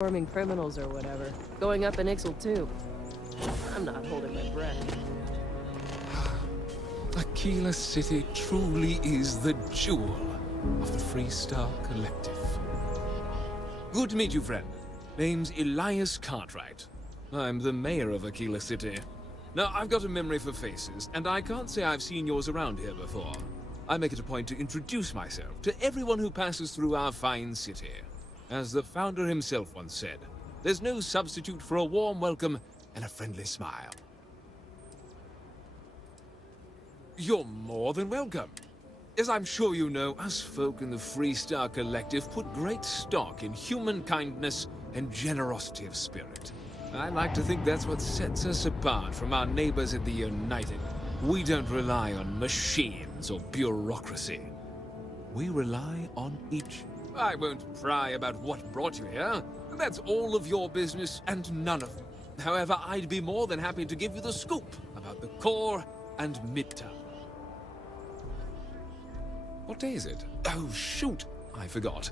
Forming criminals or whatever. Going up in Ixel too. I'm not holding my breath. Aquila City truly is the jewel of the Freestar Collective. Good to meet you, friend. Name's Elias Cartwright. I'm the mayor of Aquila City. Now, I've got a memory for faces, and I can't say I've seen yours around here before. I make it a point to introduce myself to everyone who passes through our fine city. As the founder himself once said, there's no substitute for a warm welcome and a friendly smile. You're more than welcome. As I'm sure you know, us folk in the Freestar Collective put great stock in human kindness and generosity of spirit. I like to think that's what sets us apart from our neighbors at the United. We don't rely on machines or bureaucracy. We rely on each. I won't pry about what brought you here. That's all of your business and none of mine. However, I'd be more than happy to give you the scoop about the core and midterm. What day is it? Oh, shoot! I forgot.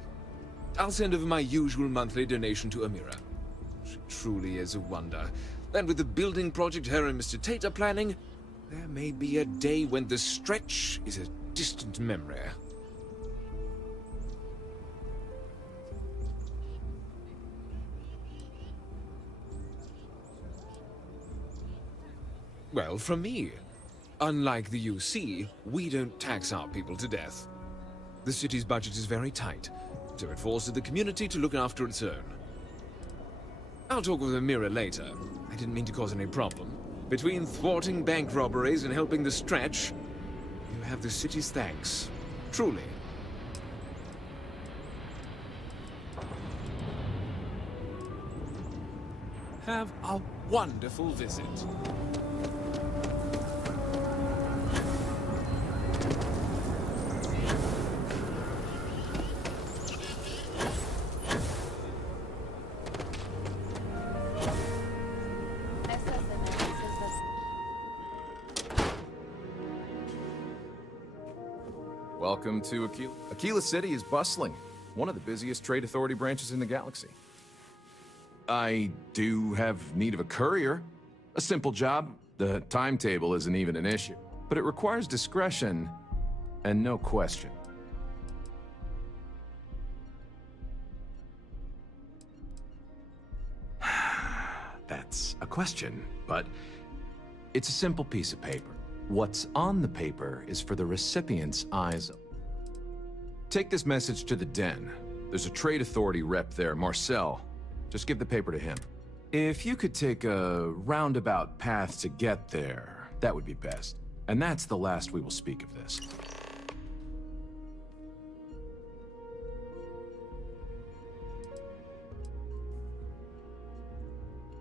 I'll send over my usual monthly donation to Amira. She truly is a wonder. And with the building project her and Mr. Tate are planning, there may be a day when the stretch is a distant memory. Well, from me. Unlike the UC, we don't tax our people to death. The city's budget is very tight, so it falls to the community to look after its own. I'll talk with Amira later. I didn't mean to cause any problem. Between thwarting bank robberies and helping the stretch, you have the city's thanks. Truly. Have a wonderful visit. Welcome to Aquila. Aquila City is bustling, one of the busiest trade authority branches in the galaxy. I do have need of a courier. A simple job. The timetable isn't even an issue, but it requires discretion and no question. That's a question, but it's a simple piece of paper. What's on the paper is for the recipient's eyes. Take this message to the Den. There's a trade authority rep there, Marcel. Just give the paper to him. If you could take a roundabout path to get there, that would be best. And that's the last we will speak of this.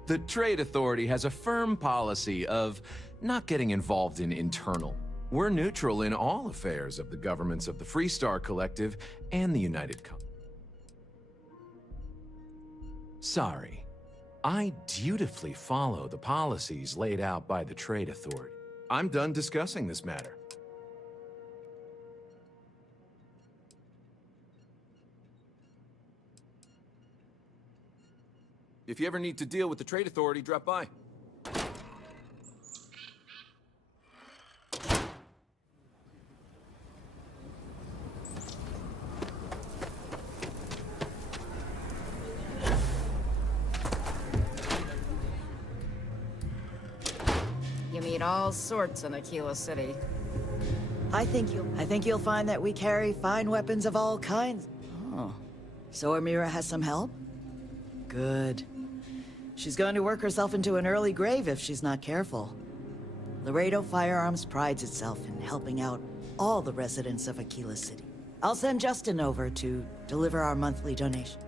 The Trade Authority has a firm policy of not getting involved in internal. We're neutral in all affairs of the governments of the Freestar Collective and the United Kingdom. Sorry. I dutifully follow the policies laid out by the Trade Authority. I'm done discussing this matter. If you ever need to deal with the Trade Authority, drop by. You meet all sorts in Aquila City. I think you'll find that we carry fine weapons of all kinds. Oh. So Amira has some help? Good. She's going to work herself into an early grave if she's not careful. Laredo Firearms prides itself in helping out all the residents of Aquila City. I'll send Justin over to deliver our monthly donation.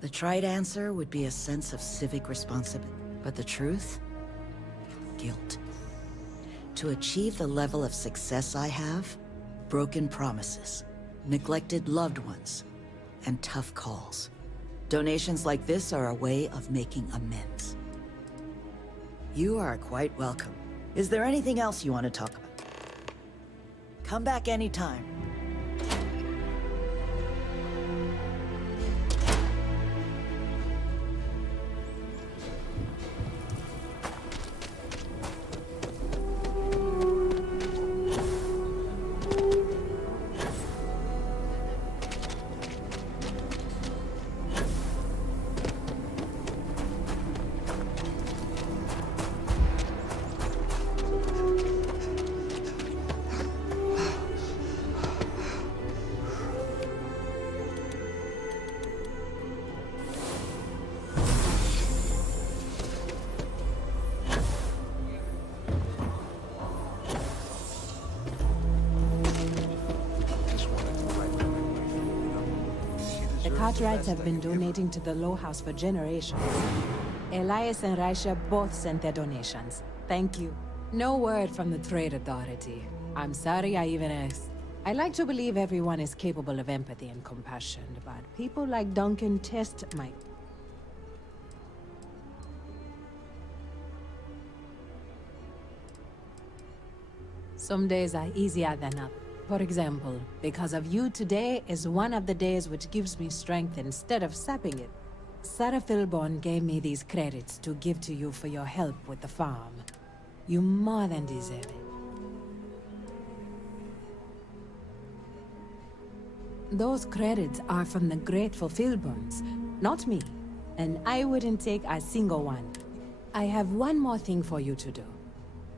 The trite answer would be a sense of civic responsibility. But the truth? Guilt. To achieve the level of success I have, broken promises, neglected loved ones, and tough calls. Donations like this are a way of making amends. You are quite welcome. Is there anything else you want to talk about? Come back anytime. The Cartwrights have been donating to the Low House for generations. Elias and Raisha both sent their donations. Thank you. No word from the Trade Authority. I'm sorry I even asked. I like to believe everyone is capable of empathy and compassion, but people like Duncan test my... Some days are easier than others. For example, because of you, today is one of the days which gives me strength instead of sapping it. Sarah Philborn gave me these credits to give to you for your help with the farm. You more than deserve it. Those credits are from the grateful Philborns, not me. And I wouldn't take a single one. I have one more thing for you to do.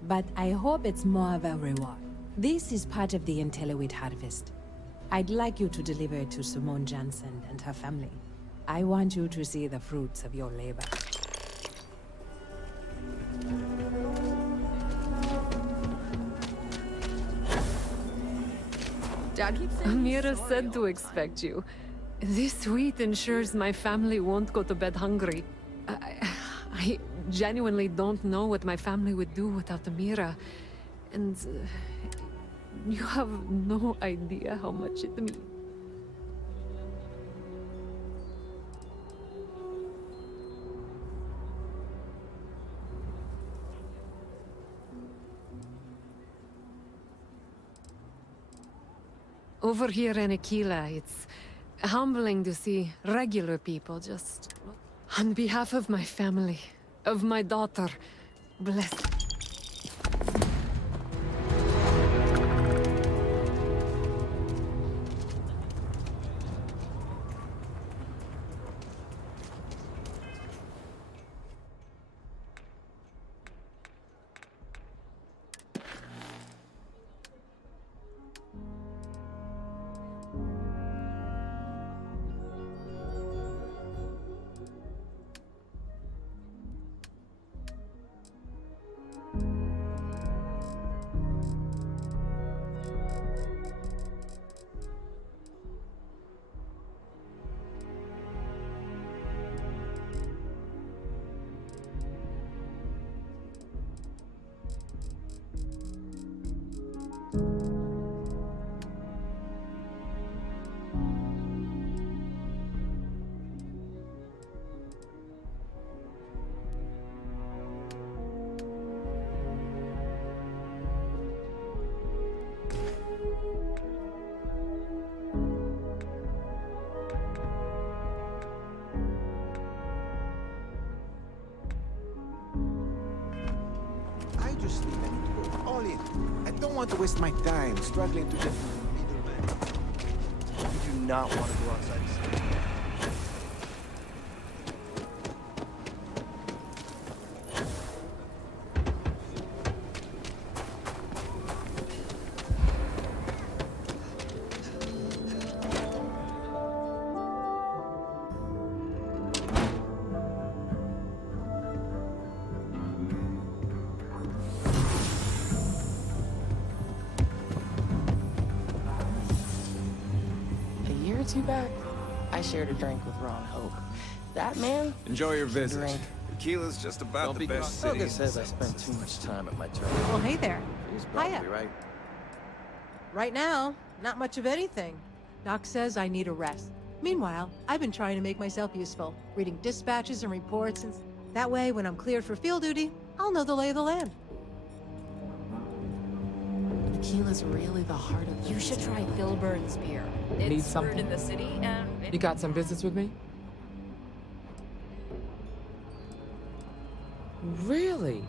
But I hope it's more of a reward. This is part of the Intelliwit harvest. I'd like you to deliver it to Simone Jansen and her family. I want you to see the fruits of your labor. Amira said to expect you. This wheat ensures my family won't go to bed hungry. I genuinely don't know what my family would do without Amira. And you have no idea how much it means. Over here in Aquila, it's humbling to see regular people just... On behalf of my family, of my daughter, bless... I just need to go all in. I don't want to waste my time struggling to get through the middleman. You do not want to go outside the city. Back, I shared a drink with Ron Hope. That man. Enjoy your can visit. drink. Tequila's just about the best city. Olga says I spend too much time at my terminal. Well, hey there. She's probably Hiya. right. Right now, not much of anything. Doc says I need a rest. Meanwhile, I've been trying to make myself useful, reading dispatches and reports, and that way, when I'm cleared for field duty, I'll know the lay of the land. tequila's really the heart of You should try Filburn's beer. It's something? brewed in the city and... You got some business with me? Really?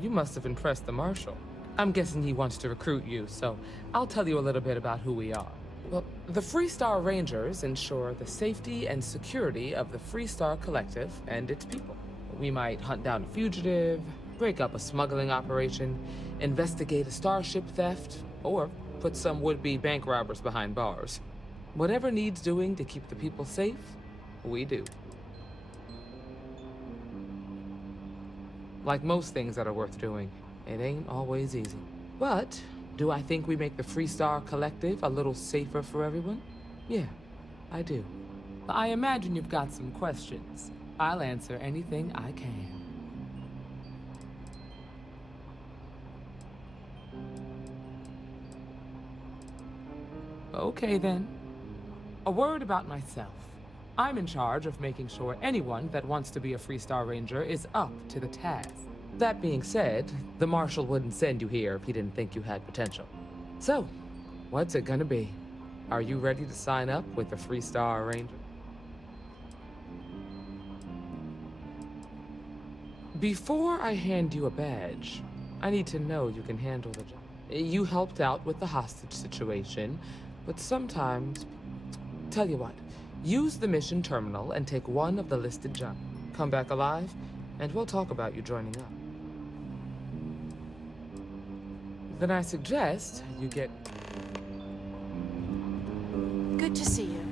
You must have impressed the marshal. I'm guessing he wants to recruit you, so I'll tell you a little bit about who we are. Well, the Freestar Rangers ensure the safety and security of the Freestar Collective and its people. We might hunt down a fugitive, break up a smuggling operation, investigate a starship theft, or put some would-be bank robbers behind bars. Whatever needs doing to keep the people safe, we do. Like most things that are worth doing, it ain't always easy. But do I think we make the Freestar Collective a little safer for everyone? Yeah, I do. I imagine you've got some questions. I'll answer anything I can. Okay then. A word about myself. I'm in charge of making sure anyone that wants to be a Freestar Ranger is up to the task. That being said, the Marshal wouldn't send you here if he didn't think you had potential. So, what's it gonna be? Are you ready to sign up with the Freestar Ranger? Before I hand you a badge, I need to know you can handle the job. You helped out with the hostage situation, but sometimes... Tell you what, use the mission terminal and take one of the listed jobs. Come back alive, and we'll talk about you joining up. Then I suggest you get... Good to see you.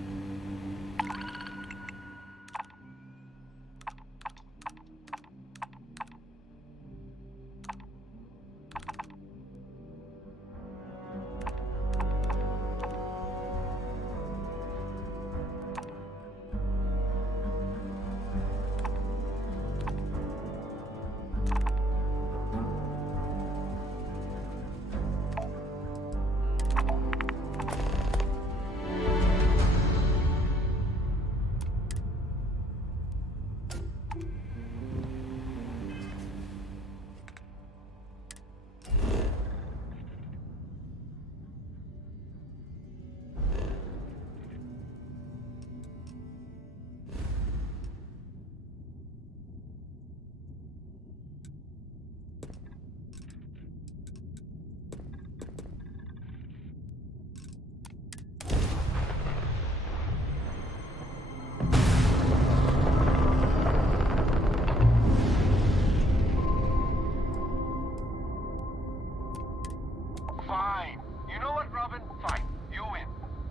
Fine. You know what, Robin? Fine. You win.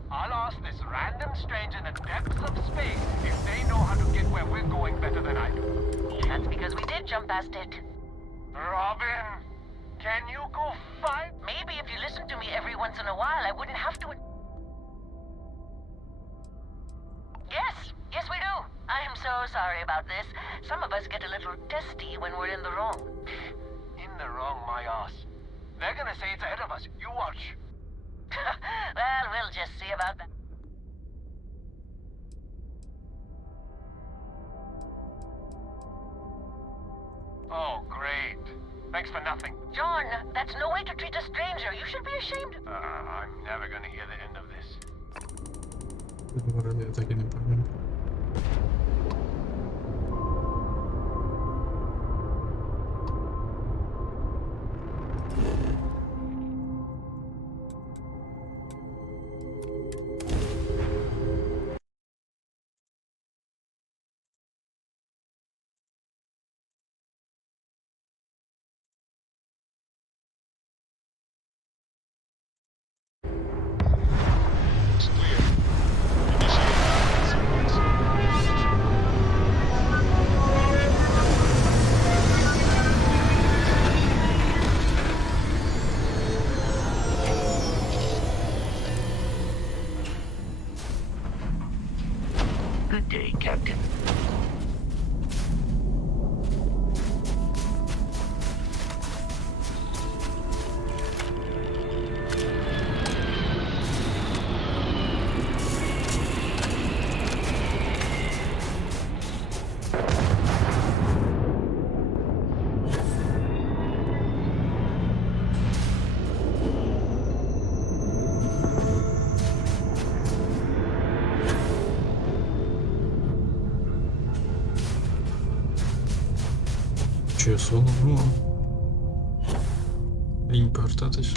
I'll ask this random stranger in the depths of space if they know how to get where we're going better than I do. That's because we did jump past it. Robin, can you go fight? Maybe if you listened to me every once in a while, I wouldn't have to... Yes, we do. I am so sorry about this. Some of us get a little testy when we're in the wrong. In the wrong, my ass. They're gonna say it's ahead of us. You watch. Well, we'll just see about that. Oh, great. Thanks for nothing. John, that's no way to treat a stranger. You should be ashamed. I'm never gonna hear the end of this. Я так и не понял. Good day, Captain. Що я соло? Ну. Лінь повертатись.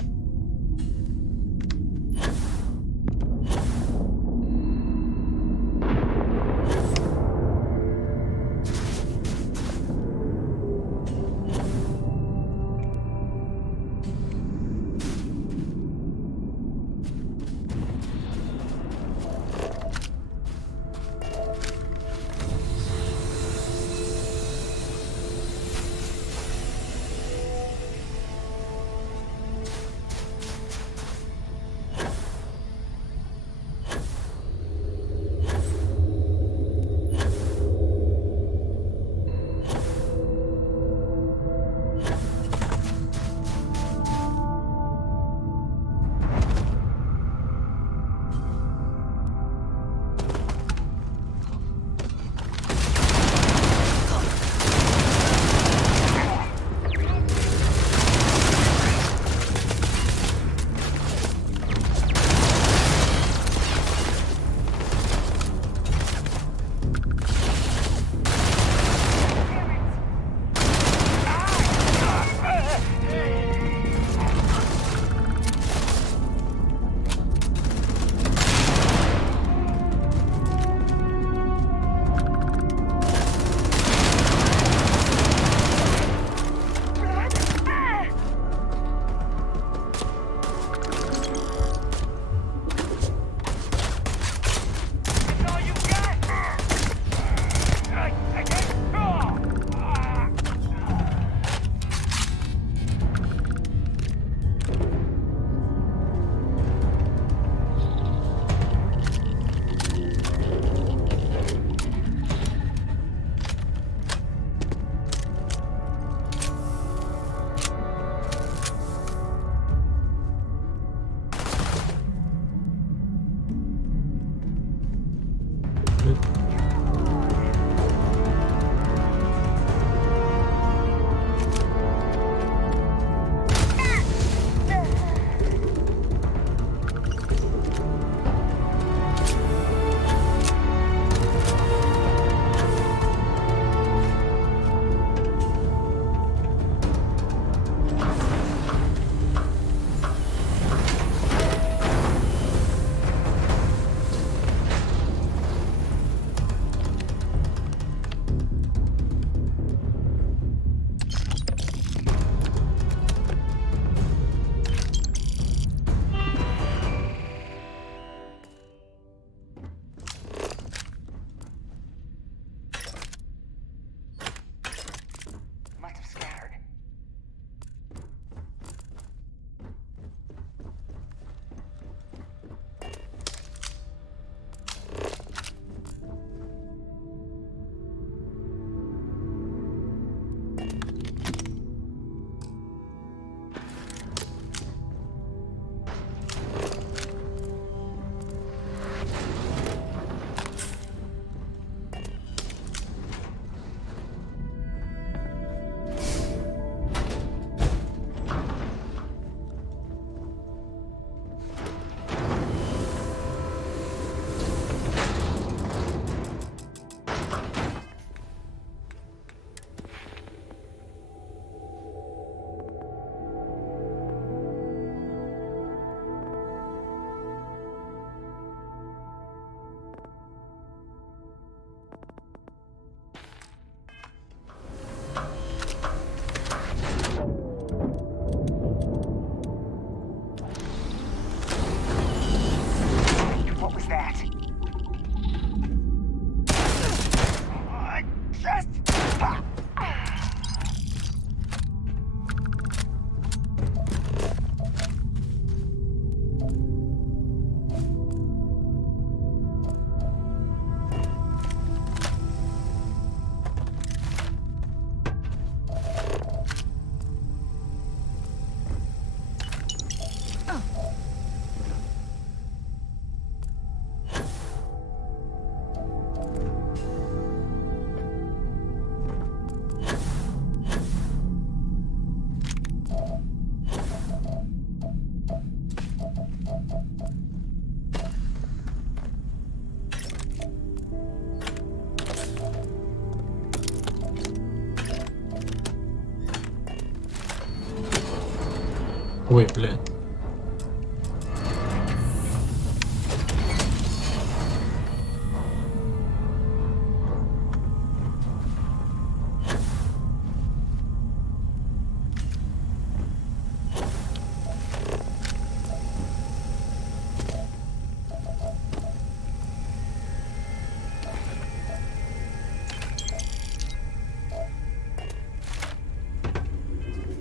Ой, блядь.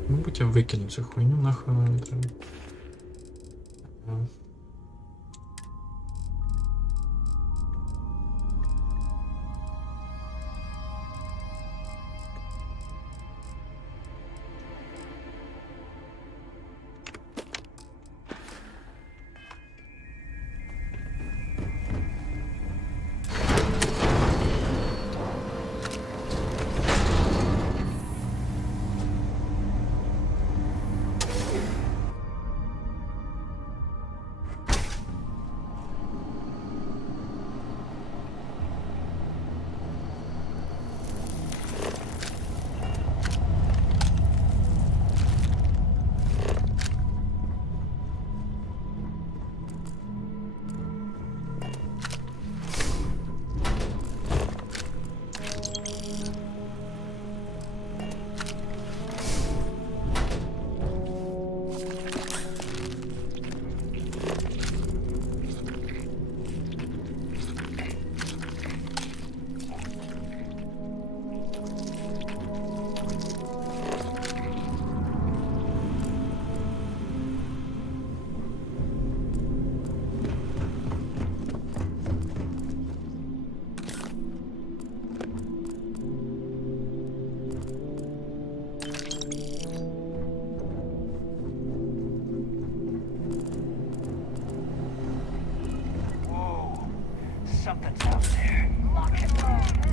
Мабуть, я викину цю хуйню, нахуй вона не треба. Something's out there. Lock and load.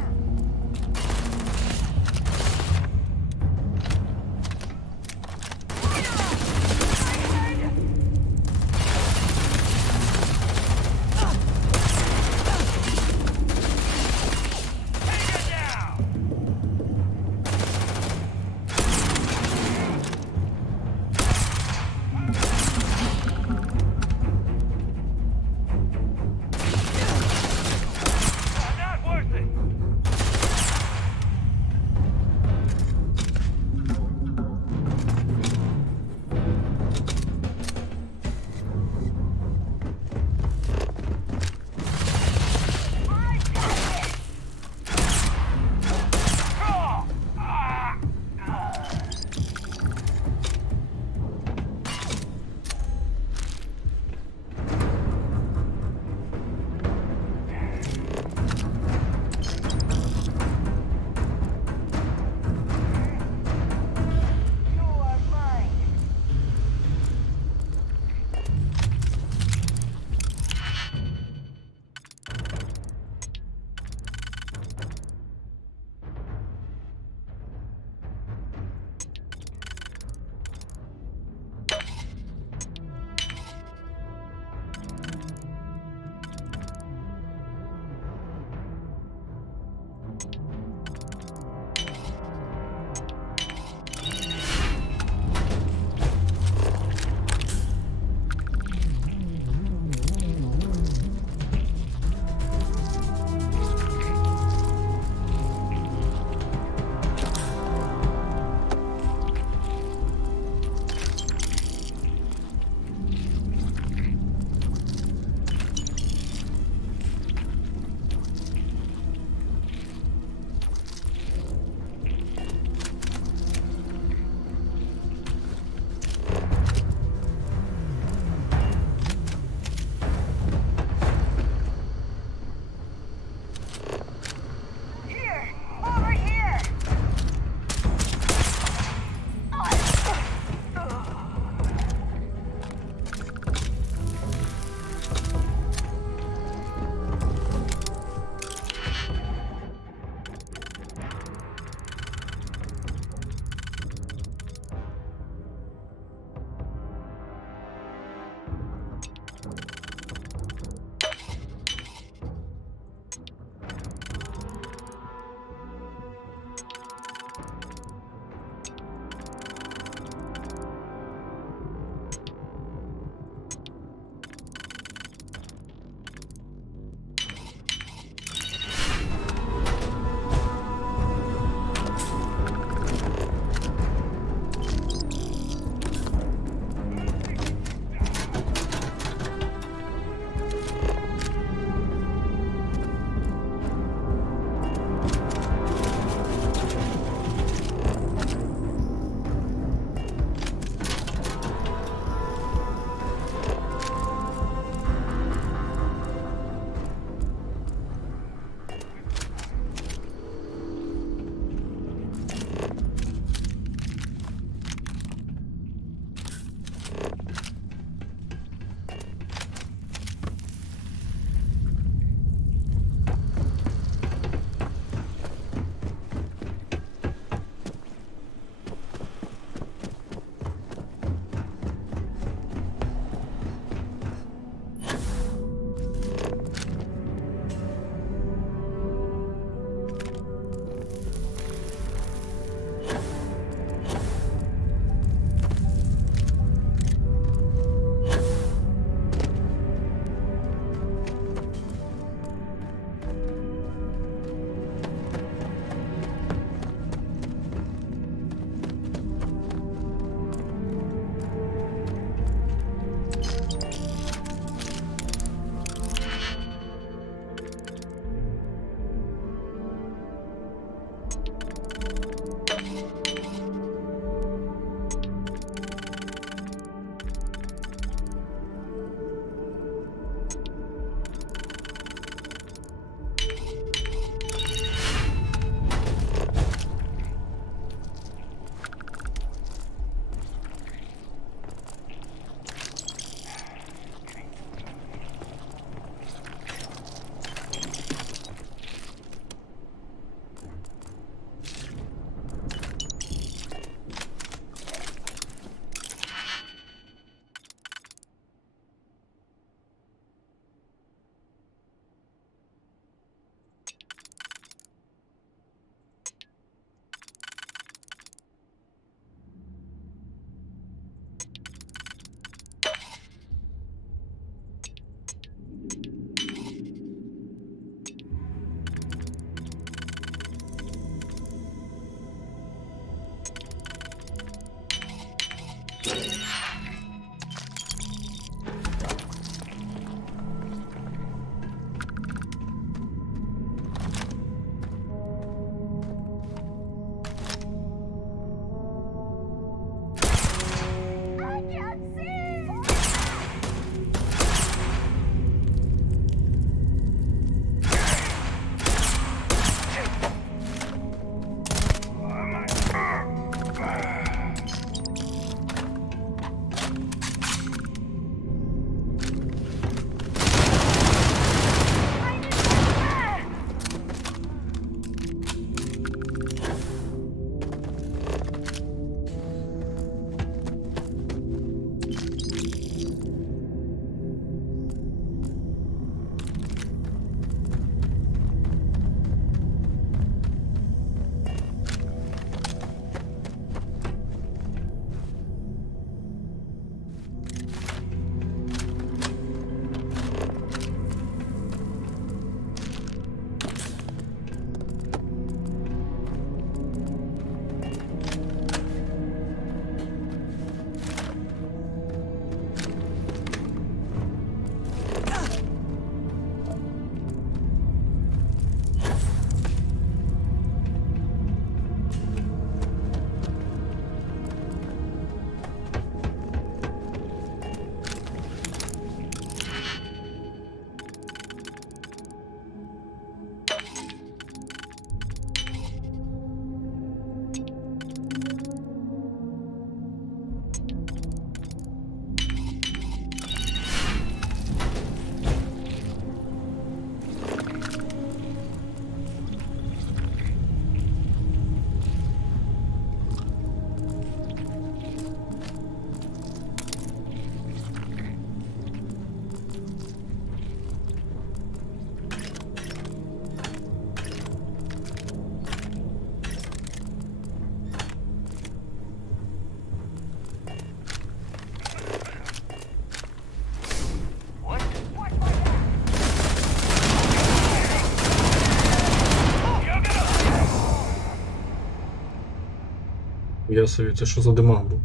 Я собі, це що за димах був?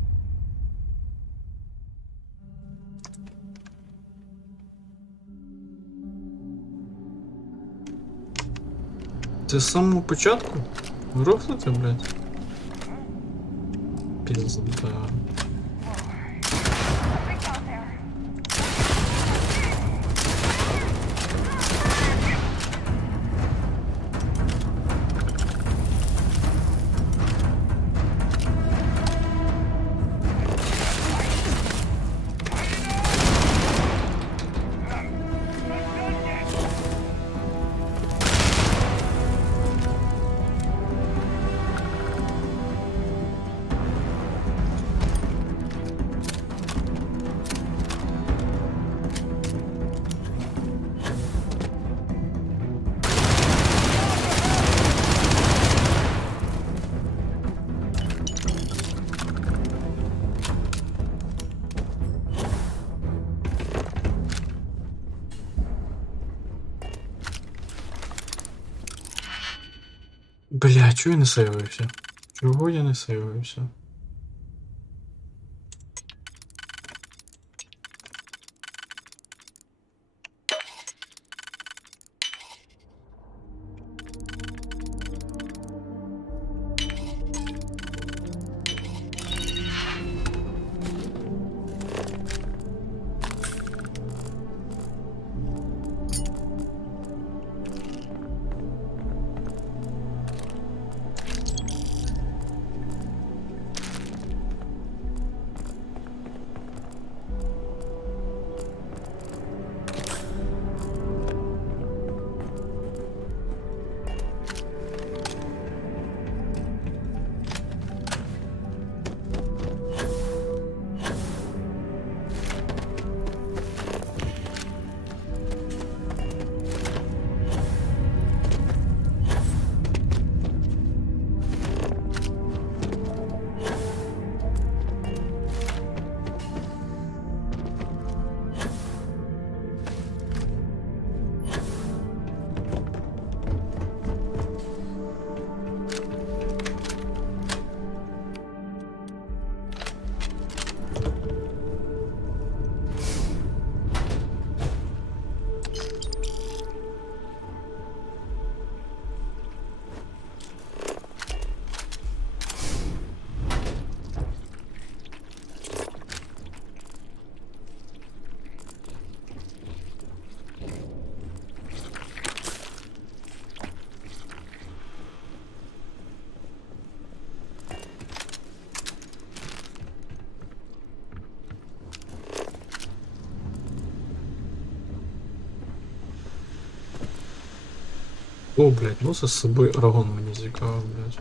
Це з самого початку? Грохнути, блядь? Пізда. Бля, чого я не сейвився? Чого я не сейвився? О, блядь, носи з собою арагон мені цікаво, блядь.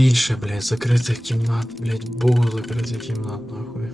Більше, блядь, закритих кімнат, блядь, богу закритих кімнат, нахуй.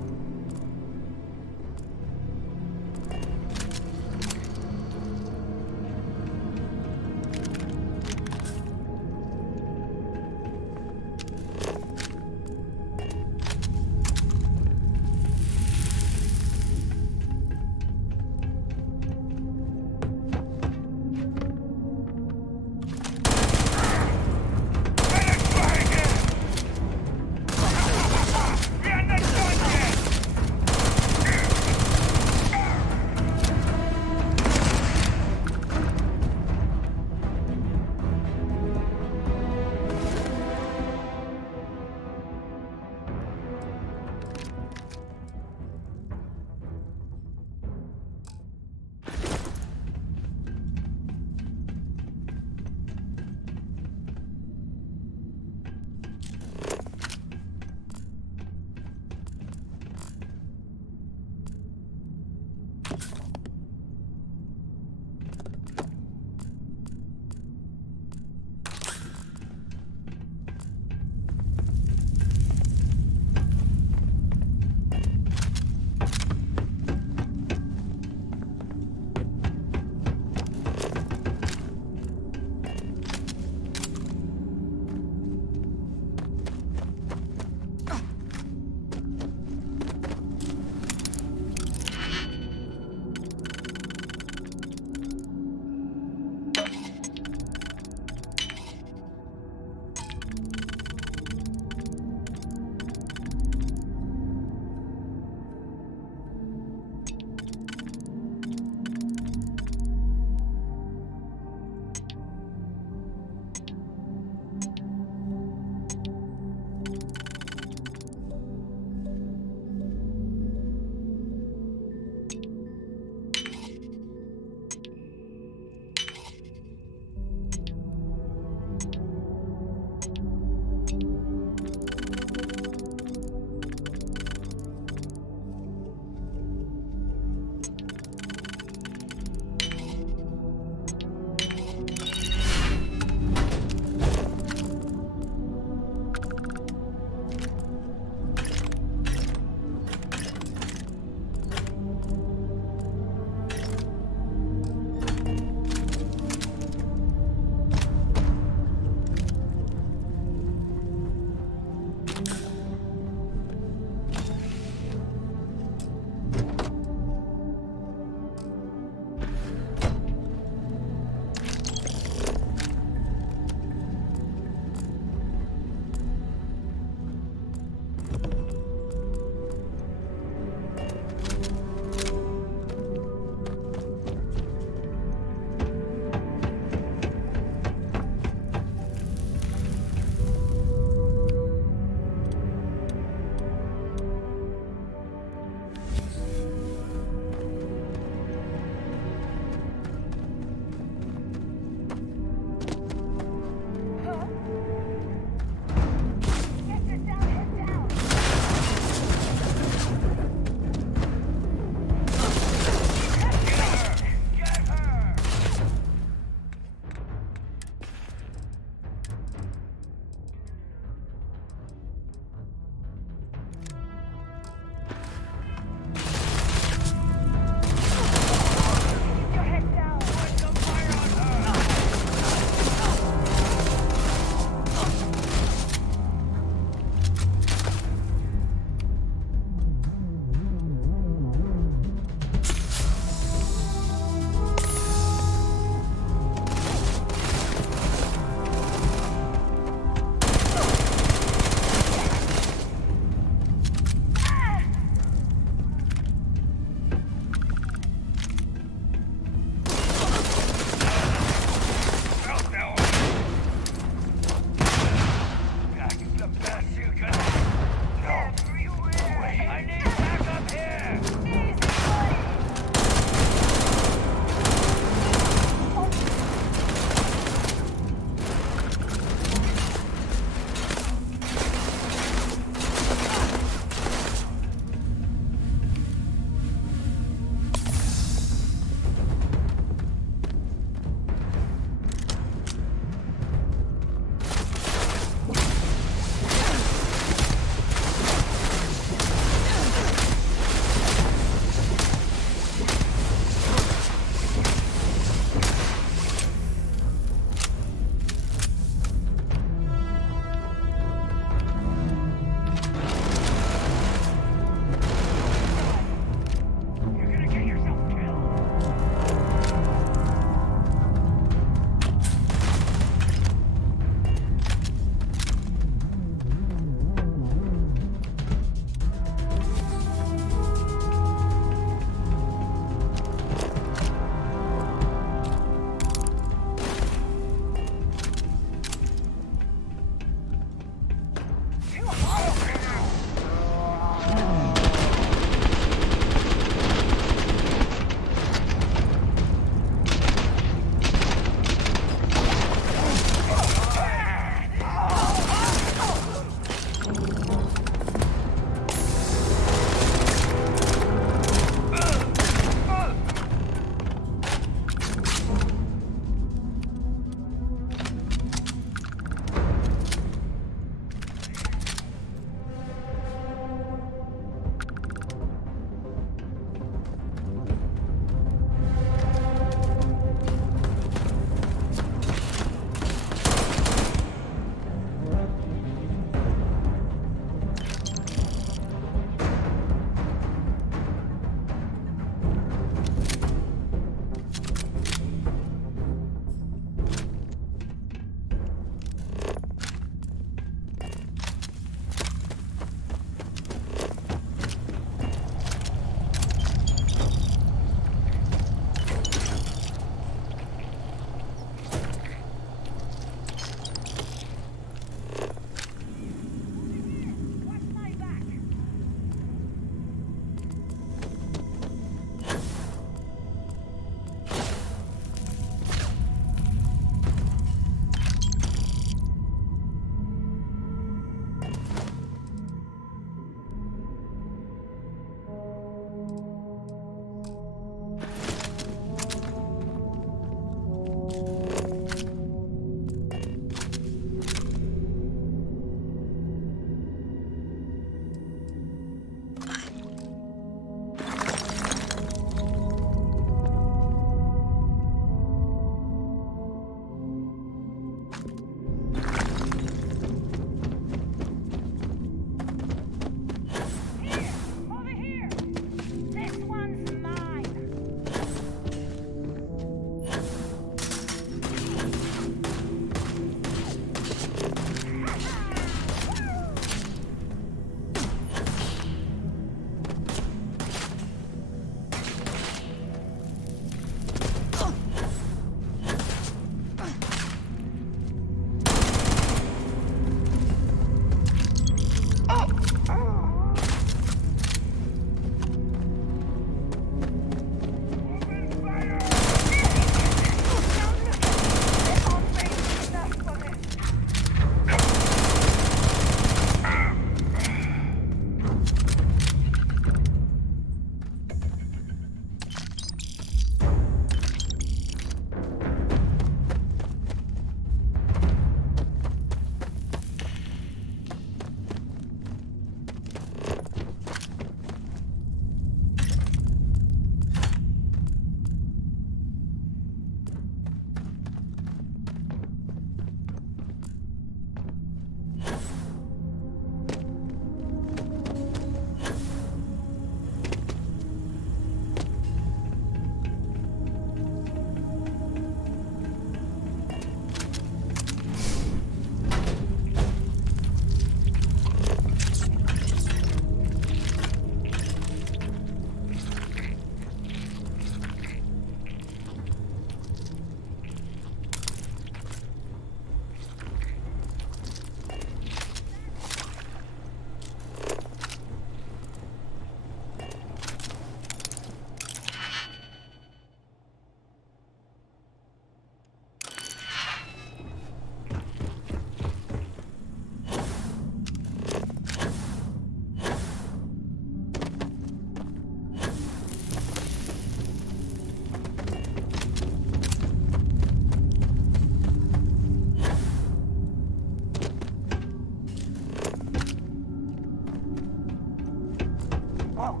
Whoa,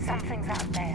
something's out there.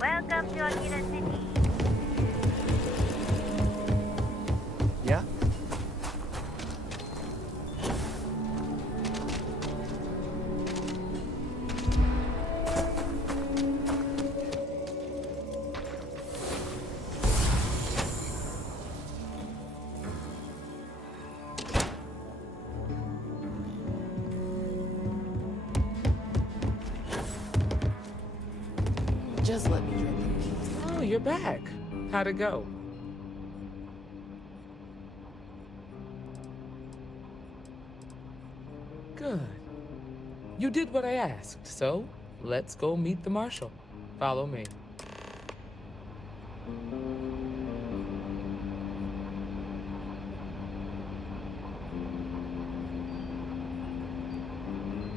Welcome to Akira City. Yeah? Just let me drink it. Oh, you're back. How'd it go? Good. You did what I asked, so let's go meet the Marshal. Follow me.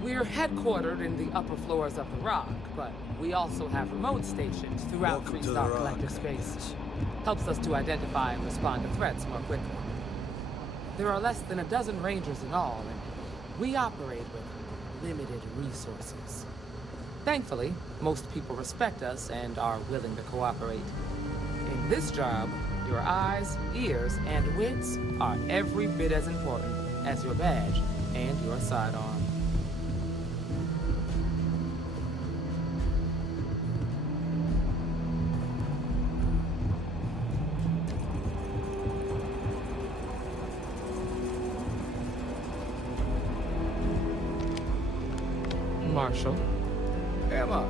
We're headquartered in the upper floors of the Rock, but we also have remote stations throughout Free Star Collective space. Helps us to identify and respond to threats more quickly. There are less than a dozen Rangers in all, and we operate with limited resources. Thankfully, most people respect us and are willing to cooperate. In this job, your eyes, ears, and wits are every bit as important as your badge and your sidearm. Marshal. Emma,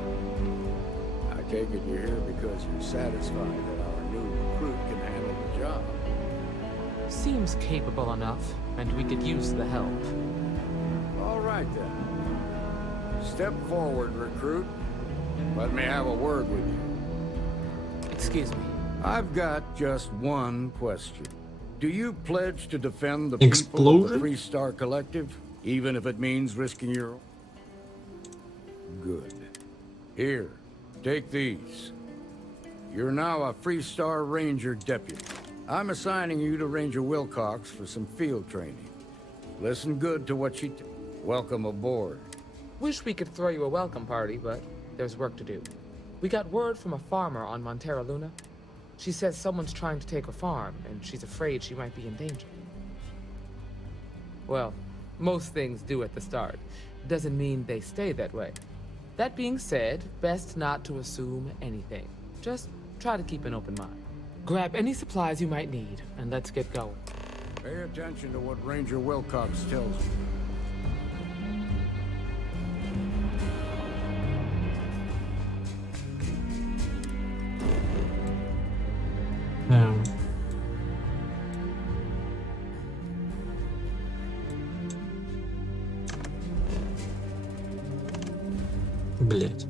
I take it you're here because you're satisfied that our new recruit can handle the job. Seems capable enough, and we could use the help. All right, then. Step forward, recruit. Let me have a word with you. Excuse me. I've got just one question. Do you pledge to defend the people of the Explosion? Free Star Collective, even if it means risking your... Good. Here, take these. You're now a Free Star Ranger deputy. I'm assigning you to Ranger Wilcox for some field training. Listen good to what Welcome aboard. Wish we could throw you a welcome party, but there's work to do. We got word from a farmer on Montera Luna. She says someone's trying to take her farm, and she's afraid she might be in danger. Well, most things do at the start. Doesn't mean they stay that way. That being said, best not to assume anything. Just try to keep an open mind. Grab any supplies you might need, and let's get going. Pay attention to what Ranger Wilcox tells you. Блять.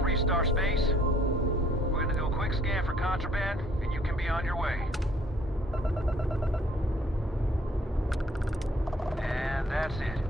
Free Star space? We're gonna do a quick scan for contraband, and you can be on your way. And that's it.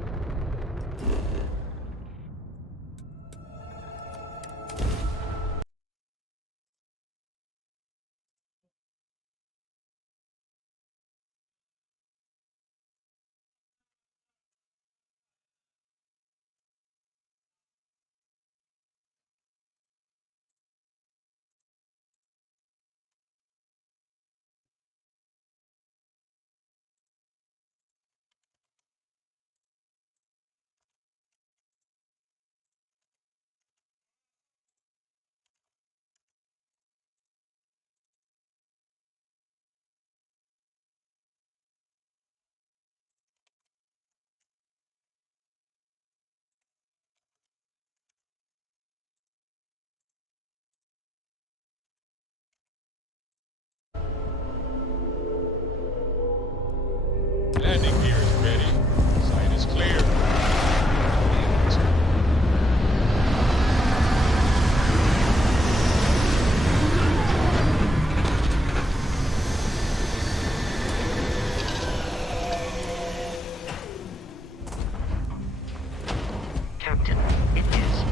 Landing gear is ready. Site is clear. Captain, it is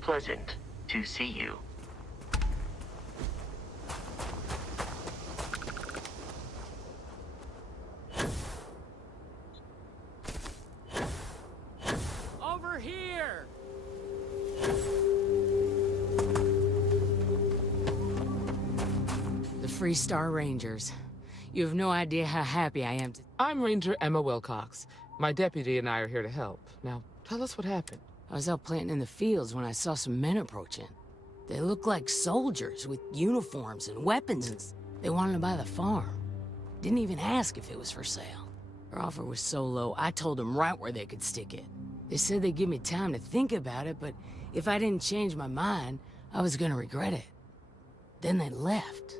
pleasant to see you. Over here! The Free Star Rangers. You have no idea how happy I am to... I'm Ranger Emma Wilcox. My deputy and I are here to help. Now, tell us what happened. I was out planting in the fields when I saw some men approaching. They looked like soldiers with uniforms and weapons, and they wanted to buy the farm. Didn't even ask if it was for sale. Their offer was so low, I told them right where they could stick it. They said they'd give me time to think about it, but if I didn't change my mind, I was gonna regret it. Then they left.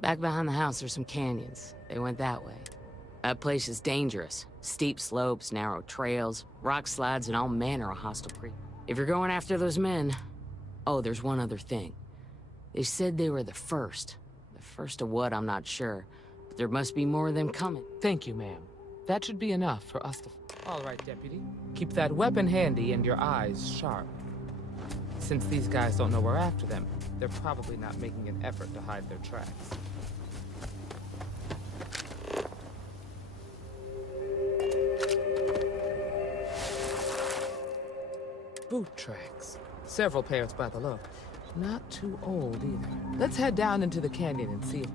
Back behind the house are some canyons. They went that way. That place is dangerous. Steep slopes, narrow trails, rock slides, and all manner of hostile creatures. If you're going after those men... Oh, there's one other thing. They said they were the first. The first of what, I'm not sure. But there must be more of them coming. Thank you, ma'am. That should be enough for us to... All right, deputy. Keep that weapon handy and your eyes sharp. Since these guys don't know we're after them, they're probably not making an effort to hide their tracks. Boot tracks. Several pairs by the look. Not too old either. Let's head down into the canyon and see if...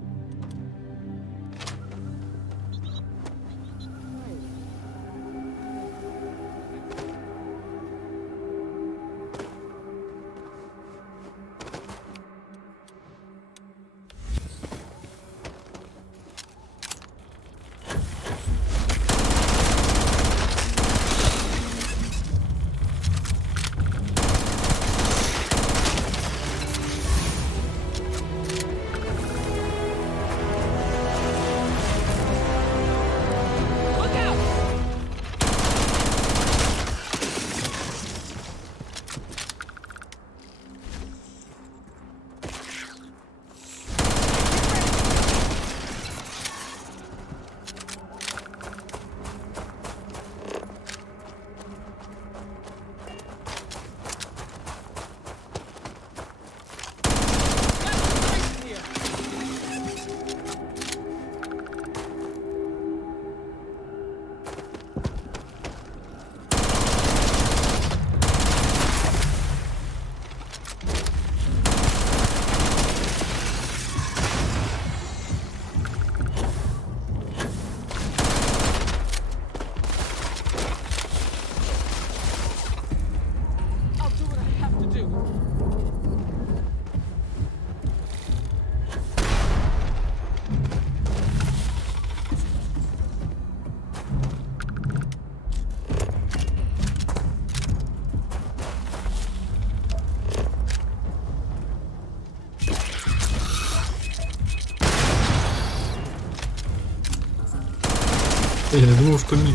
Я не думав, що мій.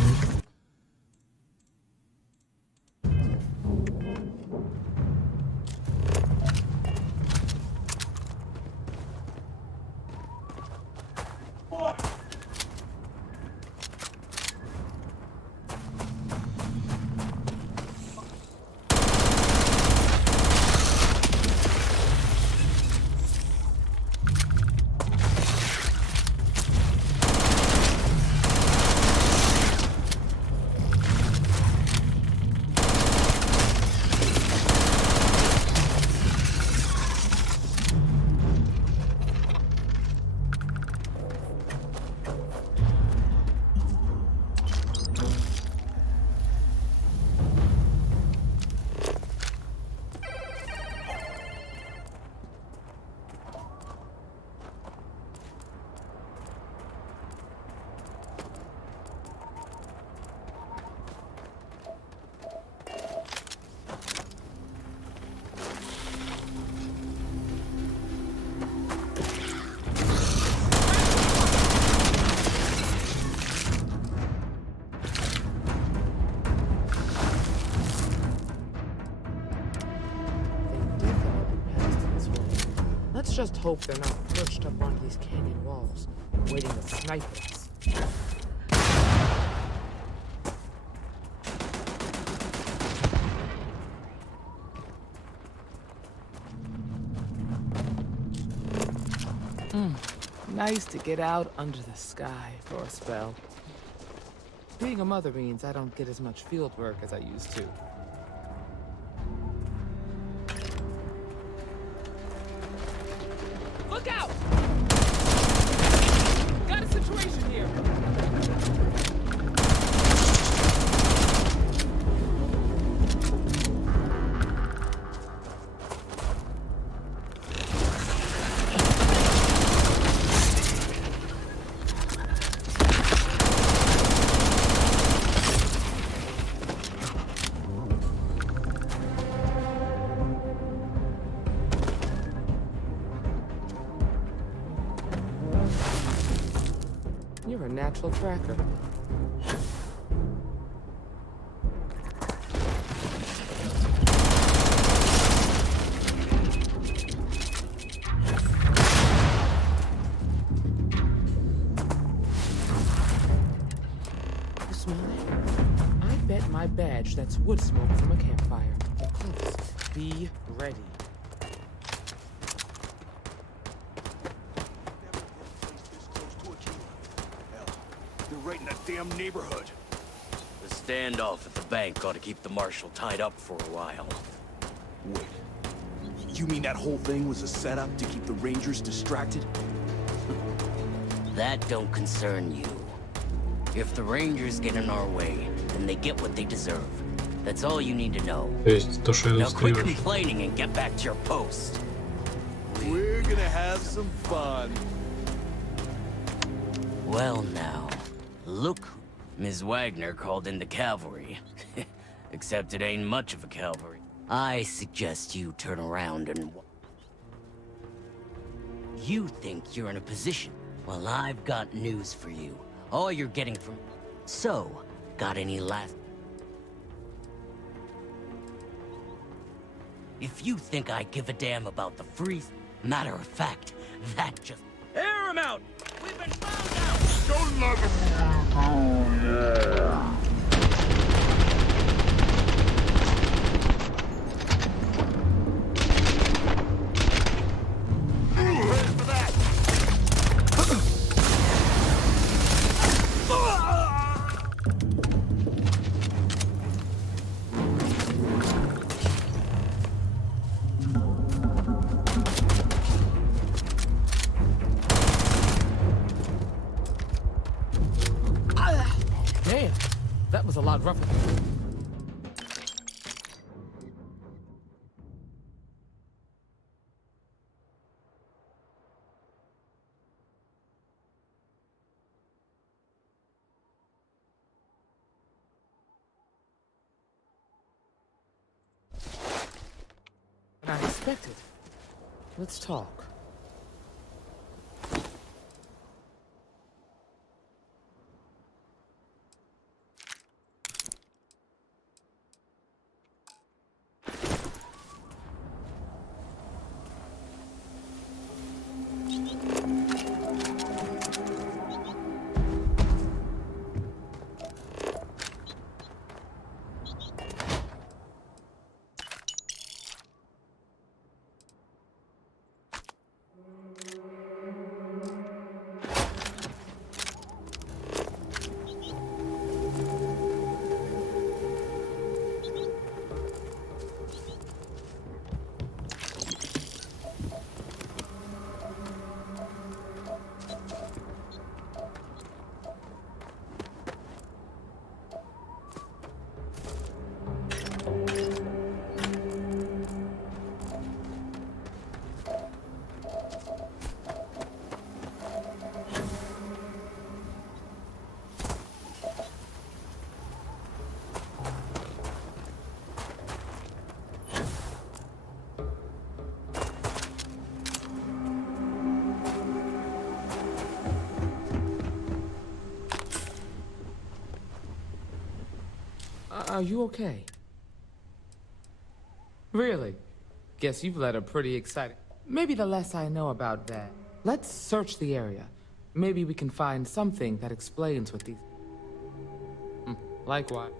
Let's just hope they're not perched up on these canyon walls, waiting to snipe us. Nice to get out under the sky for a spell. Being a mother means I don't get as much field work as I used to. Look out! Got a situation here. You're a natural tracker. You smell it? I bet my badge that's wood smoke from a campfire. They're close. Be ready. Right in that damn neighborhood. The standoff at the bank ought to keep the marshal tied up for a while. Wait. You mean that whole thing was a setup to keep the Rangers distracted? That don't concern you. If the Rangers get in our way, then they get what they deserve. That's all you need to know. Now quit complaining and get back to your post. We're gonna have some fun. Well now. Look, Ms. Wagner called in the cavalry. Except it ain't much of a cavalry. I suggest you turn around and... You think you're in a position? Well, I've got news for you. All you're getting from... So, got any last... If you think I give a damn about the freeze... Matter of fact, that just... Air him out! We've been found out! Don't let him... Oh, yeah. Damn, that was a lot rougher. than I expected. Let's talk. Are you okay? Really? Guess you've led a pretty exciting... Maybe the less I know about that. Let's search the area. Maybe we can find something that explains what these... Likewise.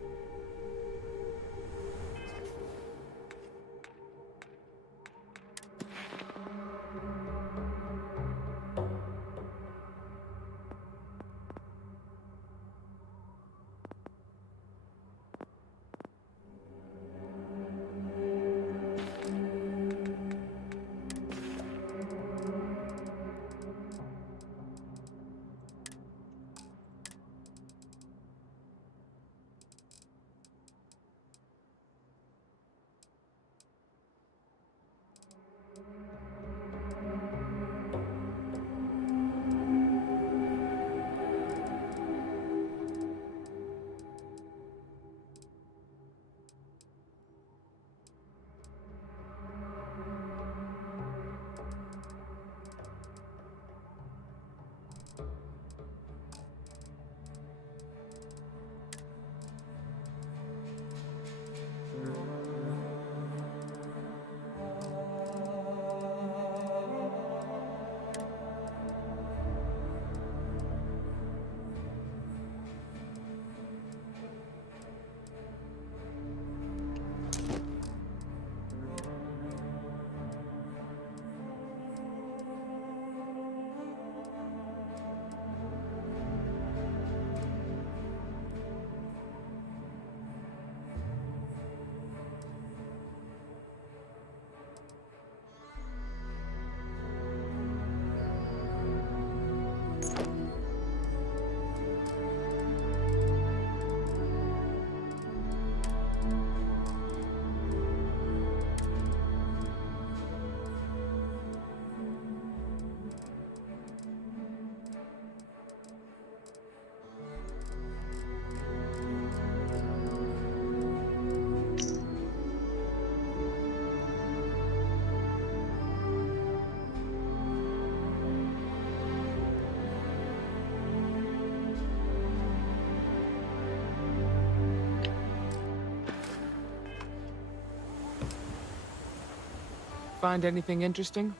Find anything interesting?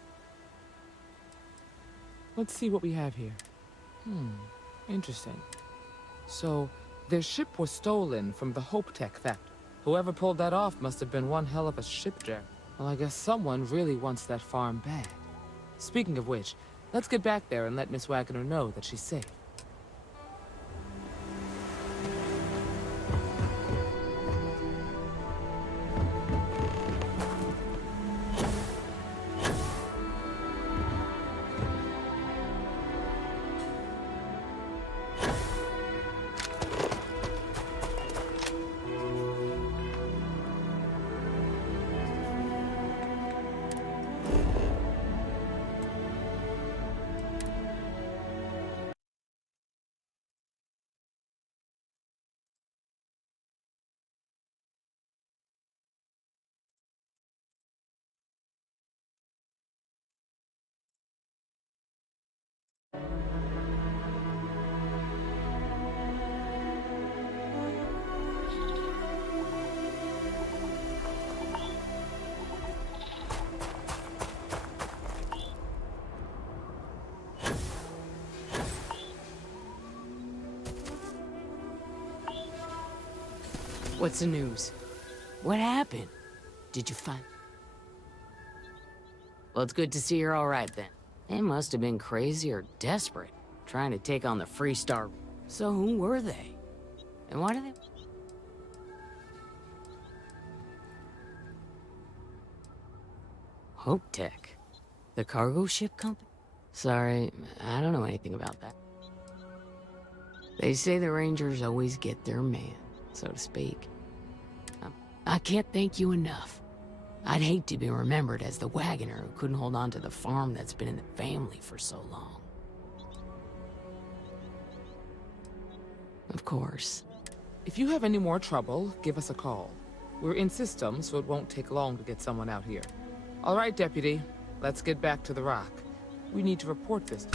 Let's see what we have here. Interesting. So, their ship was stolen from the Hope Tech factory. Whoever pulled that off must have been one hell of a shipjack. Well, I guess someone really wants that farm bad. Speaking of which, let's get back there and let Miss Wagner know that she's safe. What's the news? What happened? Did you find... Well, it's good to see you're all right then. They must have been crazy or desperate, trying to take on the Free Star. So who were they? And why do they... Hope Tech? The cargo ship company? Sorry, I don't know anything about that. They say the Rangers always get their man, so to speak. I can't thank you enough. I'd hate to be remembered as the wagoner who couldn't hold on to the farm that's been in the family for so long. Of course. If you have any more trouble, give us a call. We're in system, so it won't take long to get someone out here. All right, Deputy. Let's get back to the Rock. We need to report this.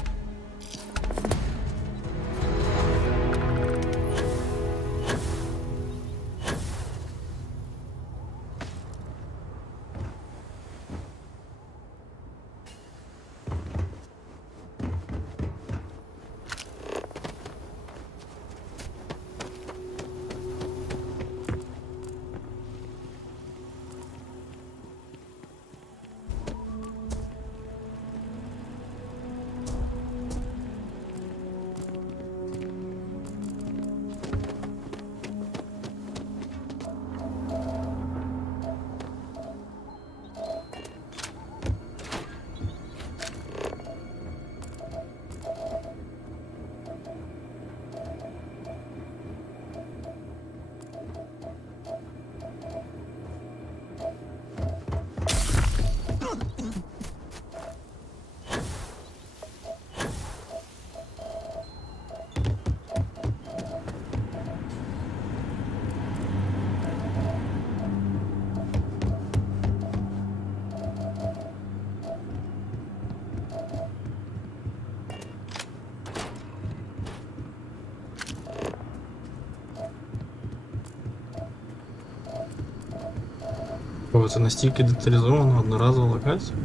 О, це настільки деталізовано, одноразова локація.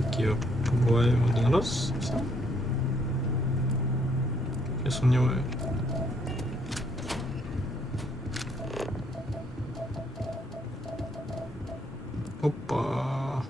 Які побуваю один раз, все. Я сумніваюся. Опа.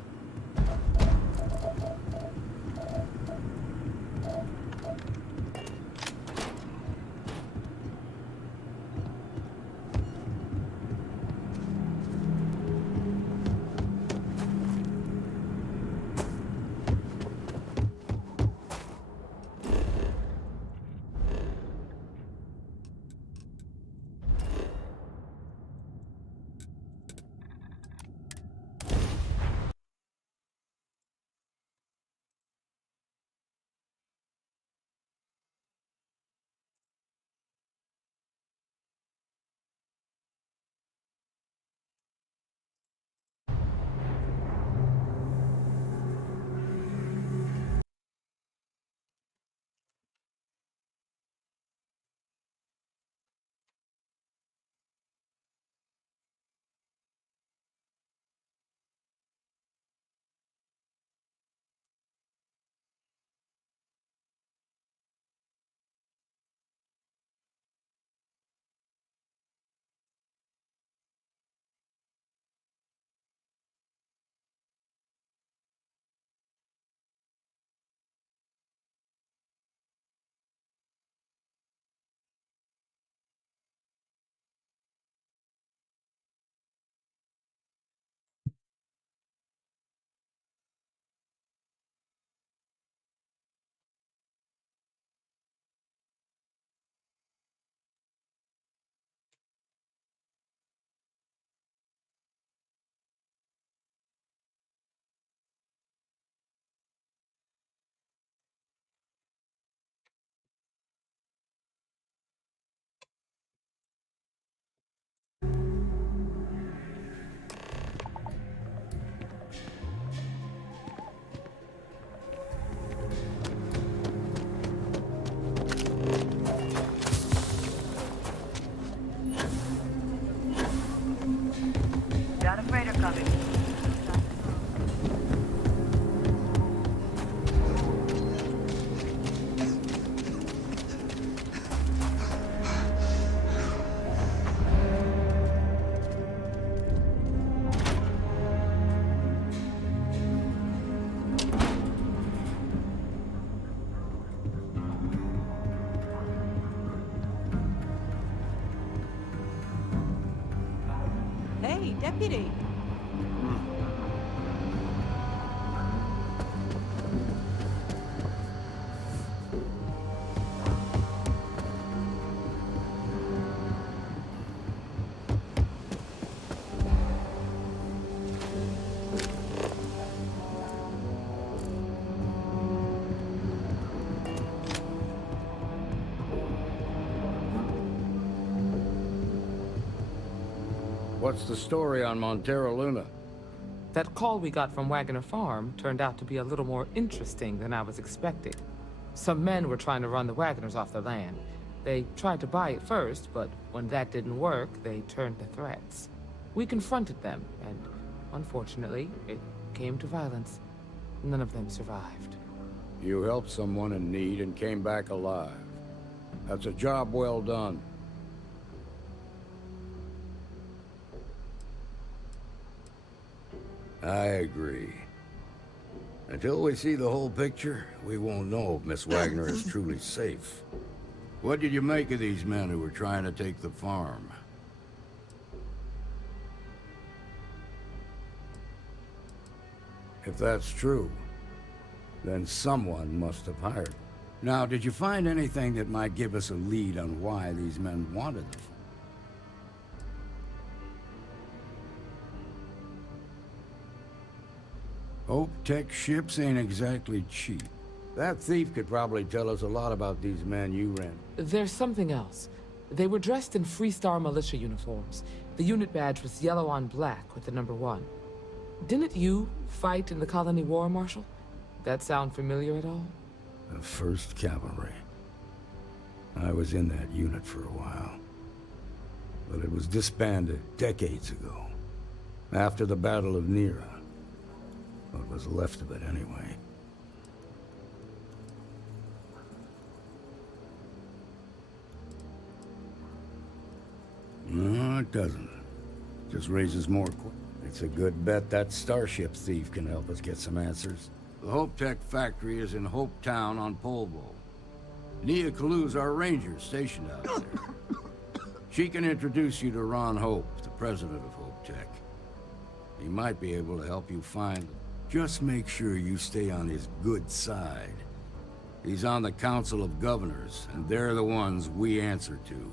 Got a freighter coming. Hey, deputy. What's the story on Montero Luna? That call we got from Wagner Farm turned out to be a little more interesting than I was expecting. Some men were trying to run the Wagners off the land. They tried to buy it first, but when that didn't work, they turned to threats. We confronted them, and unfortunately, it came to violence. None of them survived. You helped someone in need and came back alive. That's a job well done. I agree. Until we see the whole picture, we won't know if Miss Wagner is truly safe. What did you make of these men who were trying to take the farm? If that's true, then someone must have hired them. Now, did you find anything that might give us a lead on why these men wanted the farm? Hope Tech ships ain't exactly cheap. That thief could probably tell us a lot about these men you rent. There's something else. They were dressed in Freestar militia uniforms. The unit badge was yellow on black with the number 1. Didn't you fight in the Colony War, Marshal? That sound familiar at all? The 1st Cavalry. I was in that unit for a while. but it was disbanded decades ago. After the Battle of Nira. What was left of it, anyway. No, it doesn't. Just raises more questions. It's a good bet that starship thief can help us get some answers. The Hope Tech factory is in Hope Town on Polvo. Nia Kalu's our ranger stationed out there. She can introduce you to Ron Hope, the president of Hope Tech. He might be able to help you find... Just make sure you stay on his good side. He's on the Council of Governors, and they're the ones we answer to.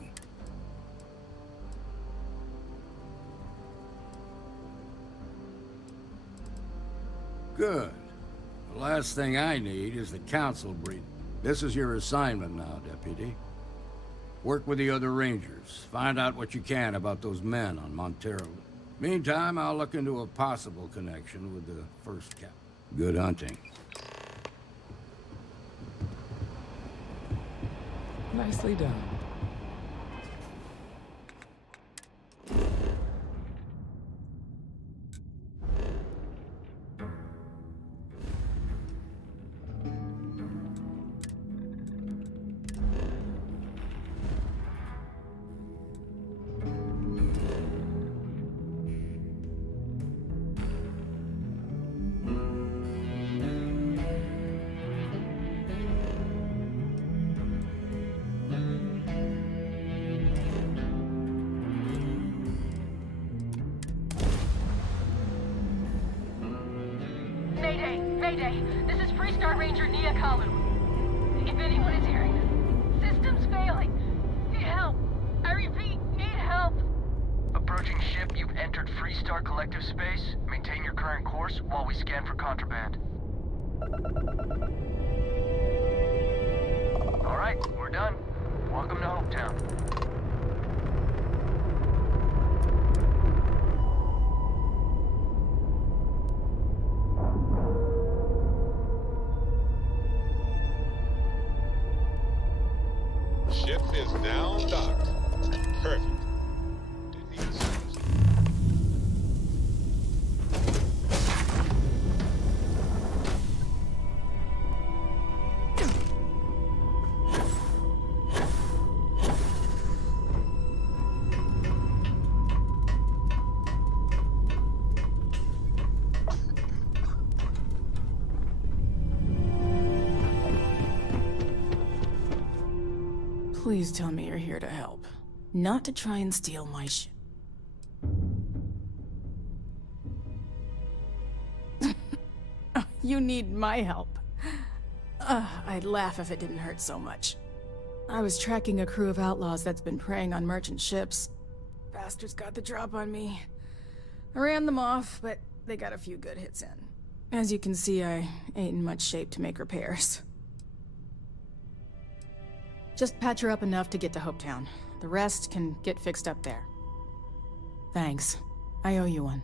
Good. The last thing I need is the Council brief. This is your assignment now, Deputy. Work with the other Rangers. Find out what you can about those men on Montero. Meantime, I'll look into a possible connection with the first cap. Good hunting. Nicely done. Mayday! This is Freestar Ranger Nia Kalu. If anyone is hearing this, system's failing. Need help. I repeat, need help. Approaching ship, you've entered Freestar Collective space. Maintain your current course while we scan for contraband. Alright, we're done. Welcome to Hometown. Ship is now docked. Perfect. Please tell me you're here to help, not to try and steal my ship. You need my help. I'd laugh if it didn't hurt so much. I was tracking a crew of outlaws that's been preying on merchant ships. Bastards got the drop on me. I ran them off, but they got a few good hits in. As you can see, I ain't in much shape to make repairs. Just patch her up enough to get to Hopetown. The rest can get fixed up there. Thanks. I owe you one.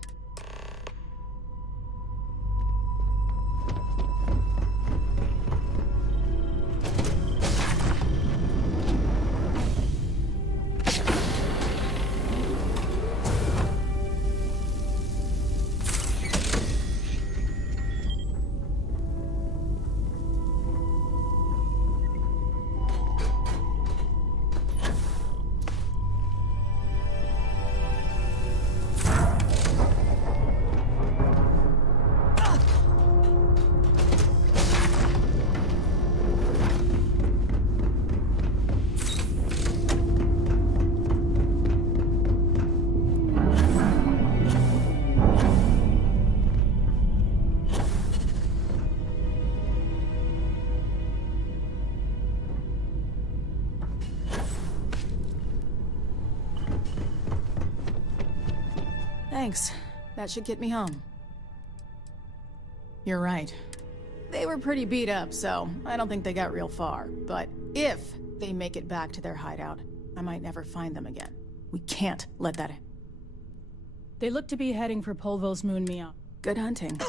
Thanks. That should get me home. You're right. They were pretty beat up, so I don't think they got real far. But if they make it back to their hideout, I might never find them again. We can't let that in. They look to be heading for Polvo's Moon Meow. Good hunting.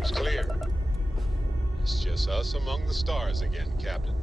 Head's clear. It's just us among the stars again, Captain.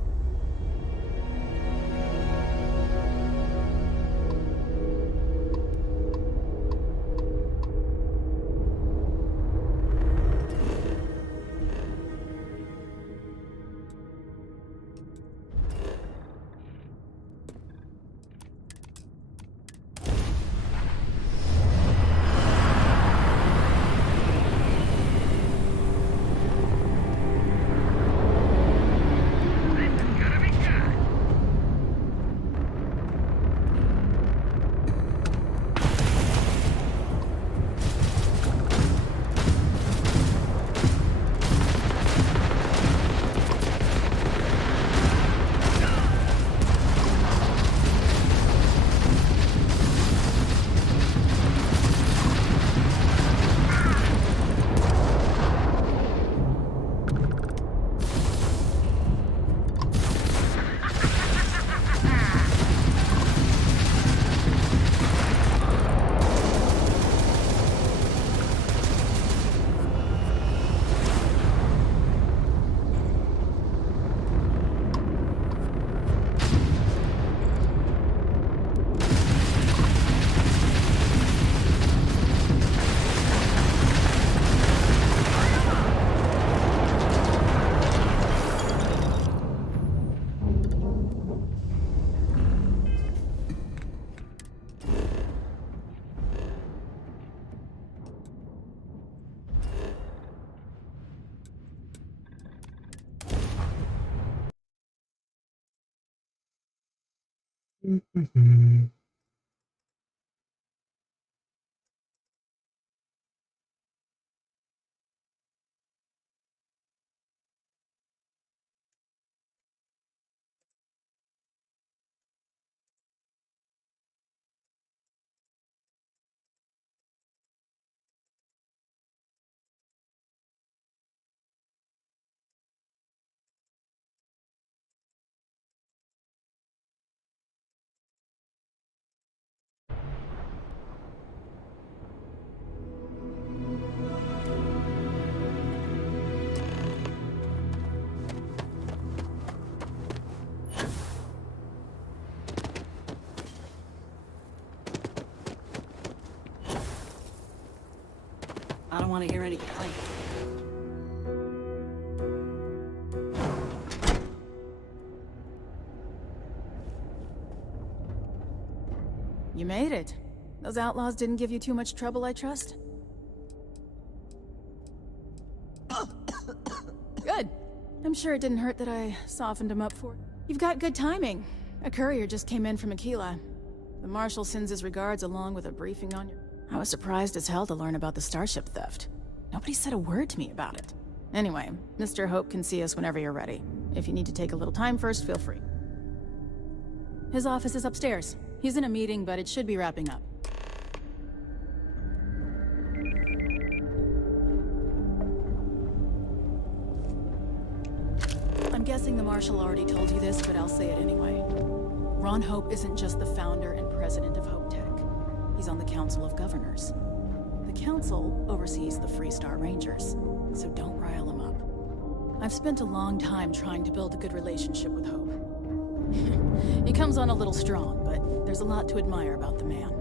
I don't want to hear any complaint. You made it. Those outlaws didn't give you too much trouble, I trust? Good. I'm sure it didn't hurt that I softened him up for it. You've got good timing. A courier just came in from Aquila. The Marshal sends his regards along with a briefing on your... I was surprised as hell to learn about the starship theft. Nobody said a word to me about it. Anyway, Mr. Hope can see us whenever you're ready. If you need to take a little time first, feel free. His office is upstairs. He's in a meeting, but it should be wrapping up. I'm guessing the Marshal already told you this, but I'll say it anyway. Ron Hope isn't just the founder and president of Hope Tech. He's on the Council of Governors. The Council oversees the Freestar Rangers, so don't rile him up. I've spent a long time trying to build a good relationship with Hope. He comes on a little strong, but there's a lot to admire about the man.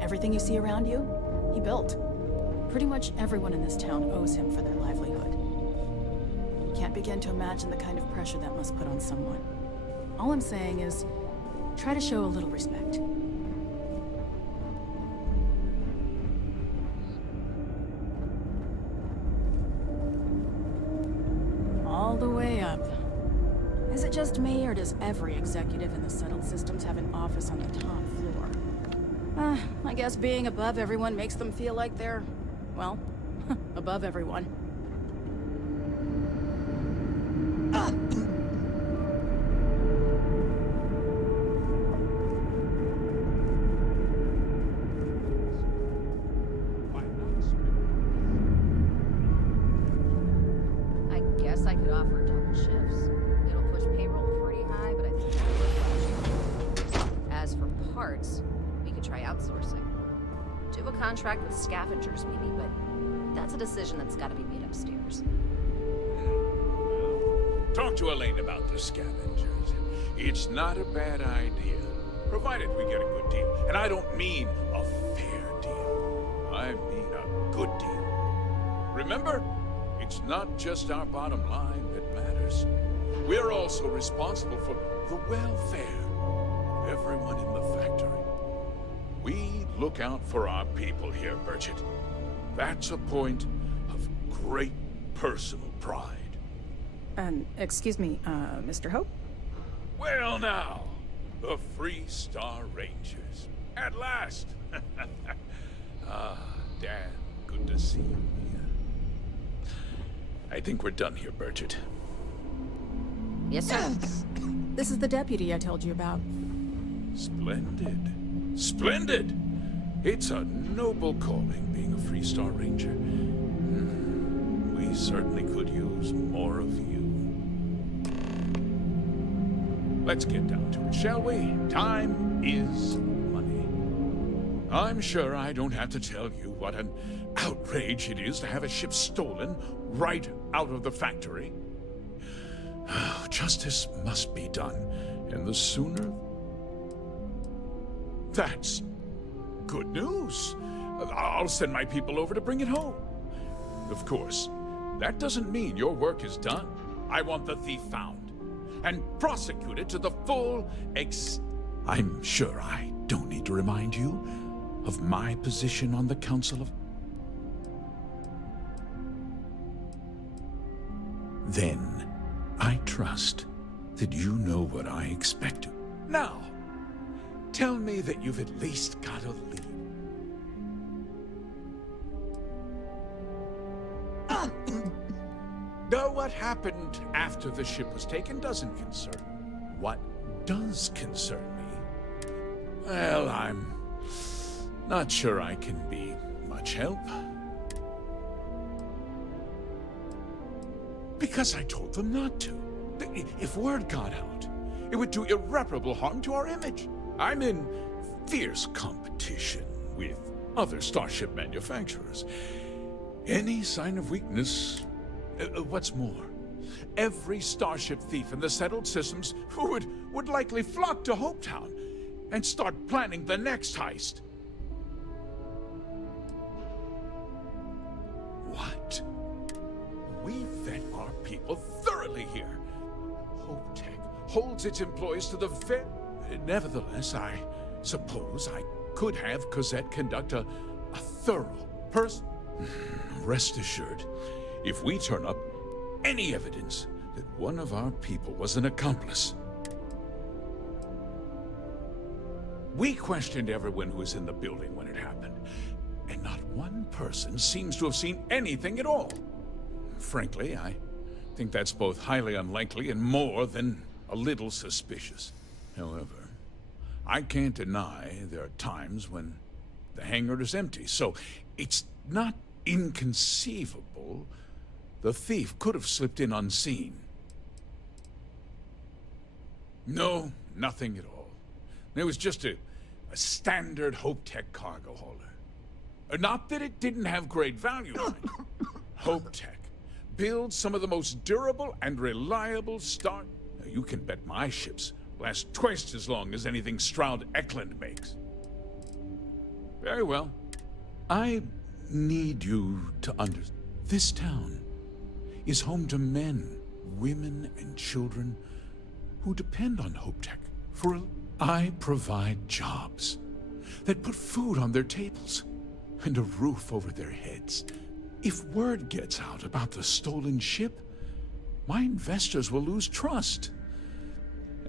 Everything you see around you, he built. Pretty much everyone in this town owes him for their livelihood. Can't begin to imagine the kind of pressure that must put on someone. All I'm saying is, try to show a little respect. All the way up. Is it just me, or does every executive in the settled systems have an office on the top floor? I guess being above everyone makes them feel like they're, well, above everyone. I guess I could offer double shifts. It'll push payroll pretty high, but I think it's worthwhile. As for parts, we could try outsourcing. Do a contract with scavengers maybe, but that's a decision that's got to be made upstairs. Talk to Elaine about the scavengers. It's not a bad idea, provided we get a good deal. And I don't mean a fair deal. I mean a good deal. Remember, it's not just our bottom line that matters. We're also responsible for the welfare of everyone in the factory. We look out for our people here, Bridget. That's a point of great personal pride. Excuse me, Mr. Hope? Well now, the Free Star Rangers. At last! Dan, good to see you here. I think we're done here, Bridget. Yes, sir. This is the deputy I told you about. Splendid. Splendid! It's a noble calling, being a Free Star Ranger. We certainly could use more of you. Let's get down to it, shall we? Time is money. I'm sure I don't have to tell you what an outrage it is to have a ship stolen right out of the factory. Justice must be done, and the sooner... That's good news. I'll send my people over to bring it home. Of course, that doesn't mean your work is done. I want the thief found and prosecuted to the full I'm sure I don't need to remind you of my position on the Council of... Then, I trust that you know what I expect. Now, tell me that you've at least got a lead. Though what happened after the ship was taken doesn't concern me. What does concern me? Well, I'm not sure I can be much help. Because I told them not to. If word got out, it would do irreparable harm to our image. I'm in fierce competition with other starship manufacturers. Any sign of weakness... what's more, every starship thief in the settled systems would likely flock to Hopetown and start planning the next heist. What? We vet our people thoroughly here. HopeTech holds its employees to the Nevertheless, I suppose I could have Cosette conduct a thorough Rest assured, if we turn up any evidence that one of our people was an accomplice. We questioned everyone who was in the building when it happened, and not one person seems to have seen anything at all. Frankly, I think that's both highly unlikely and more than a little suspicious. However, I can't deny there are times when the hangar is empty, so it's not inconceivable the thief could have slipped in unseen. No, nothing at all. It was just a standard HopeTech cargo hauler. Not that it didn't have great value on it. HopeTech builds some of the most durable and reliable You can bet my ships last twice as long as anything Stroud Eklund makes. Very well. I need you to understand. This town is home to men, women, and children who depend on HopeTech I provide jobs that put food on their tables and a roof over their heads. If word gets out about the stolen ship, my investors will lose trust,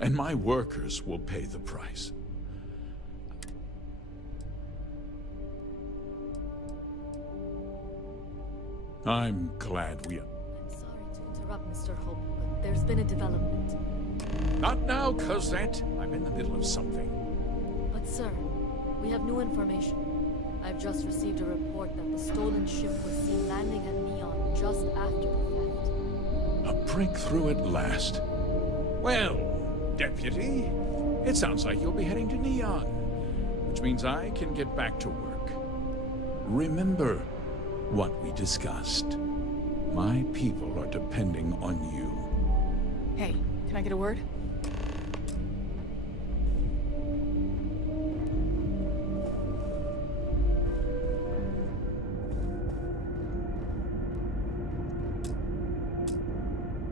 and my workers will pay the price. I'm glad we... I'm sorry to interrupt, Mr. Hope, but there's been a development. Not now, Cosette. I'm in the middle of something. But sir, we have new information. I've just received a report that the stolen ship was seen landing at Neon just after the theft. A breakthrough at last. Well, Deputy, it sounds like you'll be heading to Neon, which means I can get back to work. Remember, what we discussed. My people are depending on you. Hey, can I get a word?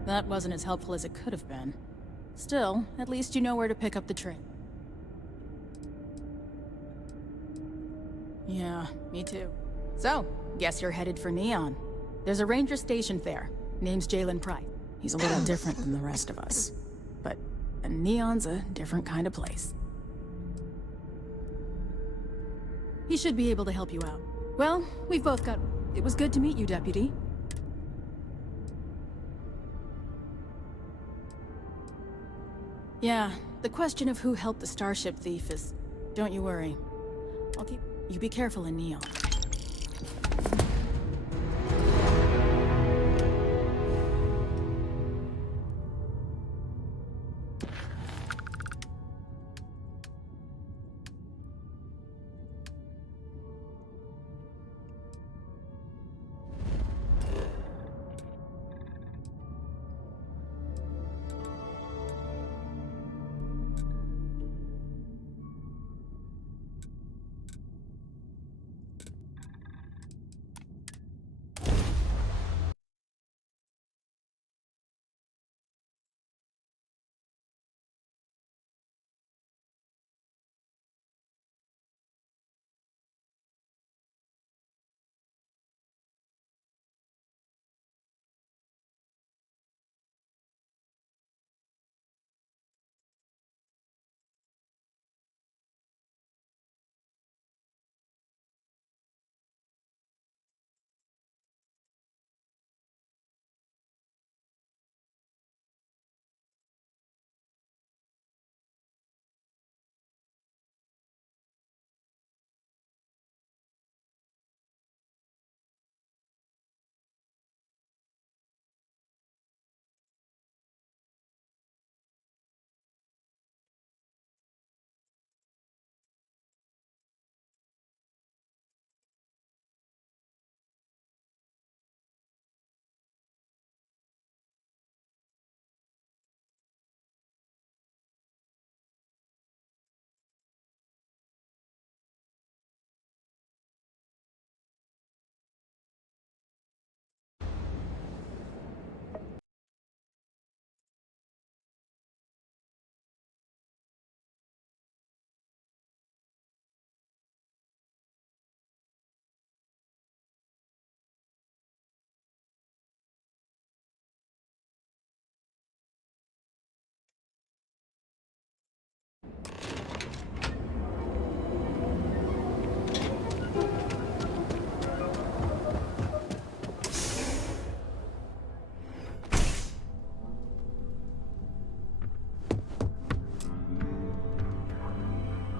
That wasn't as helpful as it could have been. Still, at least you know where to pick up the train. Yeah, me too. So, guess you're headed for Neon. There's a ranger stationed there. Name's Jalen Price. He's a little different than the rest of us. But Neon's a different kind of place. He should be able to help you out. Well, we've both got... It was good to meet you, Deputy. Yeah, the question of who helped the Starship thief is... Don't you worry. I'll keep... You be careful in Neon.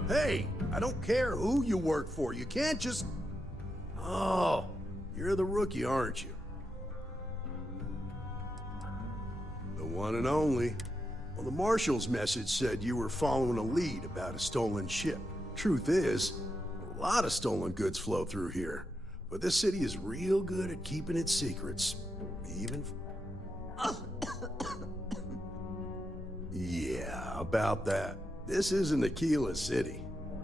Hey, I don't care who you work for. You can't just... Oh, you're the rookie, aren't you? The one and only. Well, the Marshal's message said you were following a lead about a stolen ship. Truth is, a lot of stolen goods flow through here. But this city is real good at keeping its secrets. Even... Yeah, about that. This isn't Aquila City.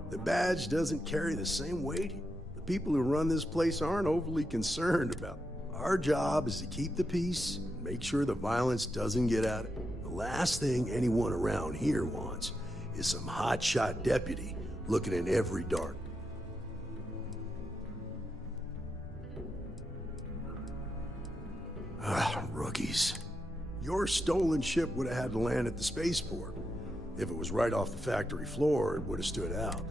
The badge doesn't carry the same weight. The people who run this place aren't overly concerned about it. Our job is to keep the peace, make sure the violence doesn't get out. The last thing anyone around here wants is some hotshot deputy looking in every dark. Rookies. Your stolen ship would have had to land at the spaceport. If it was right off the factory floor, it would have stood out.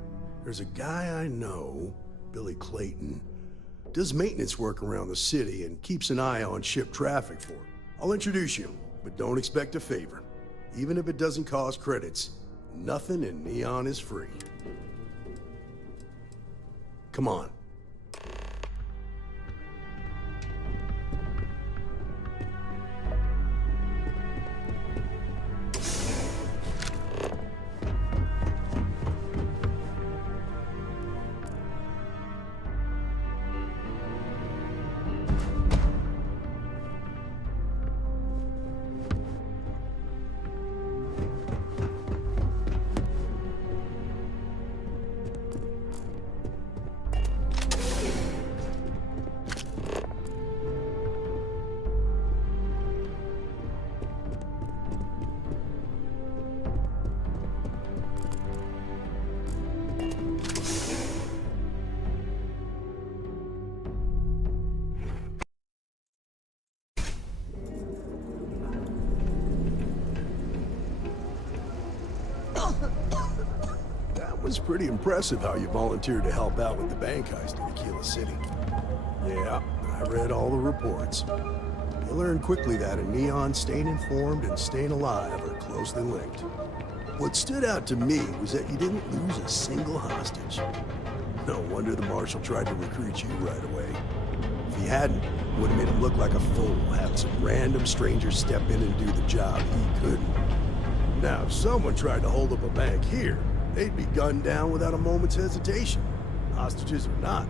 There's a guy I know, Billy Clayton, does maintenance work around the city and keeps an eye on ship traffic for it. I'll introduce you, but don't expect a favor. Even if it doesn't cost credits, nothing in Neon is free. Come on. was pretty impressive how you volunteered to help out with the bank heist in Aquila City. Yeah, I read all the reports. You learn quickly that in Neon, staying informed and staying alive are closely linked. What stood out to me was that you didn't lose a single hostage. No wonder the Marshal tried to recruit you right away. If he hadn't, it would have made him look like a fool, having some random stranger step in and do the job he couldn't. Now, if someone tried to hold up a bank here, they'd be gunned down without a moment's hesitation. Hostages or not.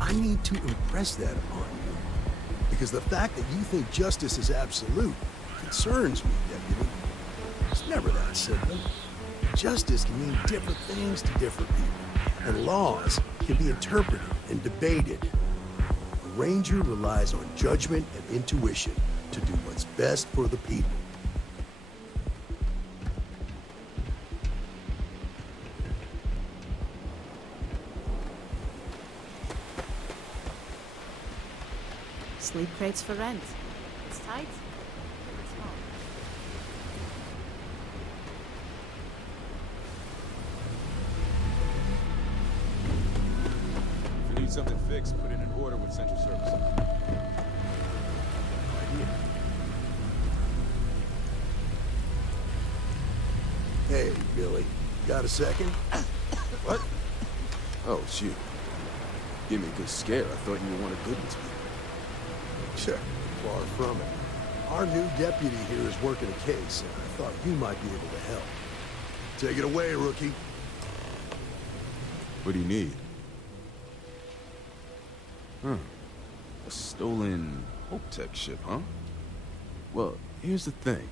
I need to impress that upon you. Because the fact that you think justice is absolute concerns me, Deputy. It's never that simple. Justice can mean different things to different people, and laws can be interpreted and debated. A ranger relies on judgment and intuition to do what's best for the people. Sleep crates for rent. It's tight. It's small. If you need something fixed, put in an order with Central Service. Hey, Billy. Got a second? What? Oh, it's you. Give me a good scare. I thought you were one of Goodman's people. Sure, far from it. Our new deputy here is working a case, and I thought you might be able to help. Take it away, rookie. What do you need? A stolen Hope-Tech ship, huh? Well, here's the thing.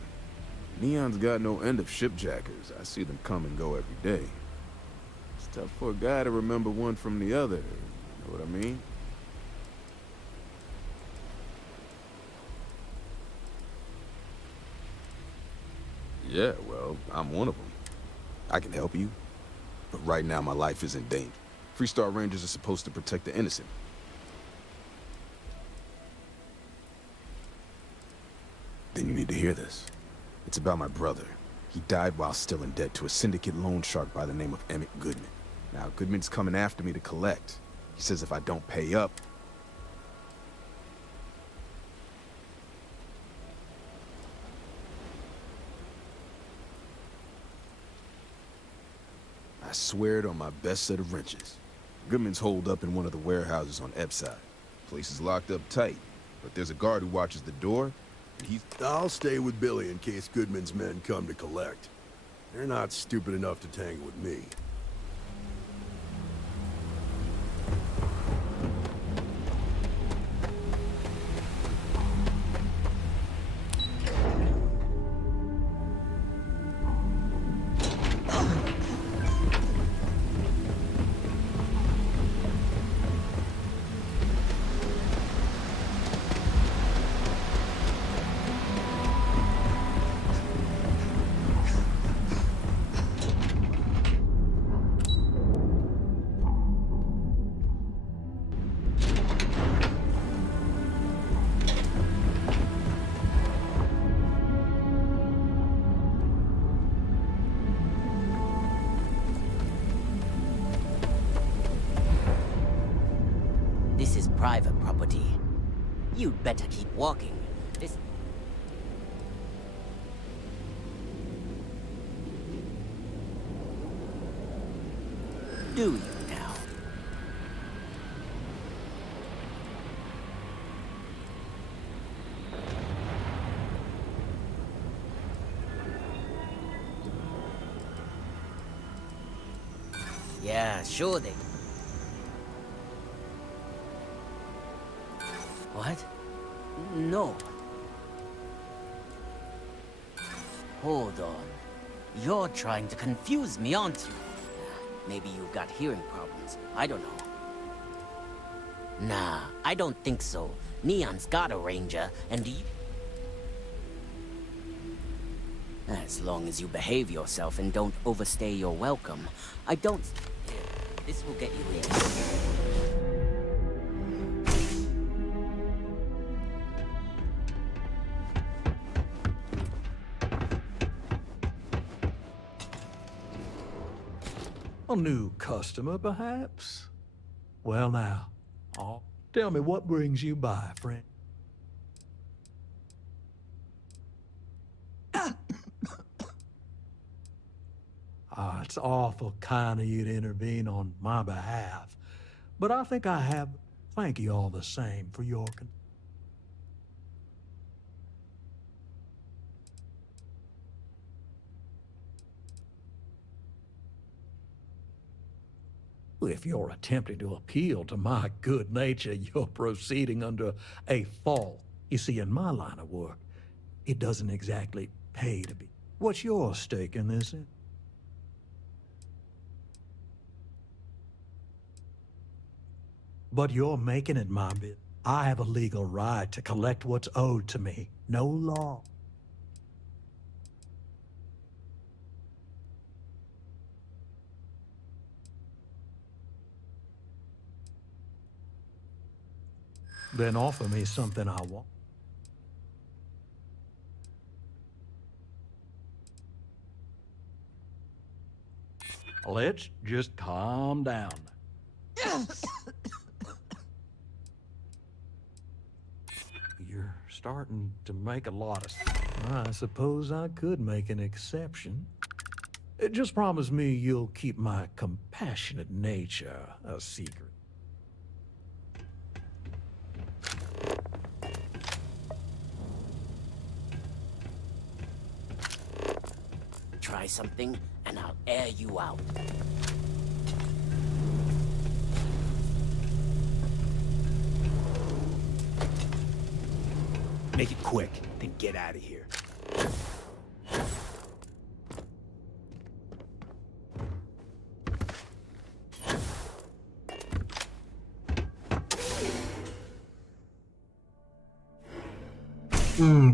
Neon's got no end of shipjackers. I see them come and go every day. It's tough for a guy to remember one from the other. You know what I mean? Yeah, well, I'm one of them. I can help you. But right now, my life is in danger. Freestar Rangers are supposed to protect the innocent. Then you need to hear this. It's about my brother. He died while still in debt to a syndicate loan shark by the name of Emmett Goodman. Now, Goodman's coming after me to collect. He says if I don't pay up, I swear it on my best set of wrenches. Goodman's holed up in one of the warehouses on Epside. Place is locked up tight, but there's a guard who watches the door, and he's... I'll stay with Billy in case Goodman's men come to collect. They're not stupid enough to tangle with me. This is private property. You'd better keep walking. This... Do you now? Yeah, sure they... What? No. Hold on. You're trying to confuse me, aren't you? Maybe you've got hearing problems. I don't know. Nah, I don't think so. Neon's got a ranger, and you... As long as you behave yourself and don't overstay your welcome, I don't... This will get you in. A new customer, perhaps? Well now, tell me what brings you by, friend. It's awful kind of you to intervene on my behalf, but I think I have... Thank you all the same for your... If you're attempting to appeal to my good nature, you're proceeding under a fault. You see, in my line of work, it doesn't exactly pay to be. What's your stake in this? But you're making it my bit. I have a legal right to collect what's owed to me. No law. Then offer me something I want. Let's just calm down. You're starting to make a lot of... I suppose I could make an exception. Just promise me you'll keep my compassionate nature a secret. Try something, and I'll air you out. Make it quick, then get out of here.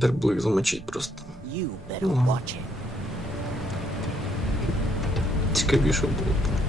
Так было их замочить просто. Цікавіше було б.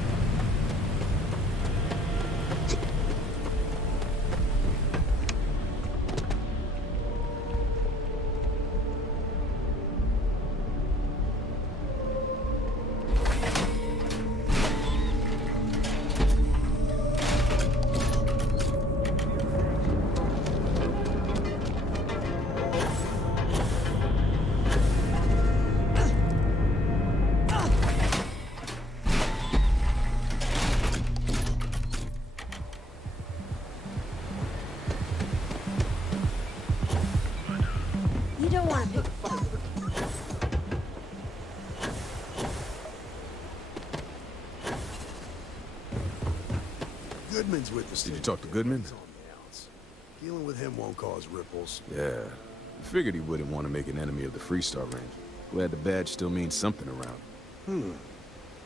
Goodman's with the Did you talk to Goodman? Dealing with him won't cause ripples. Yeah. I figured he wouldn't want to make an enemy of the Freestar Ranger. Glad the badge still means something around.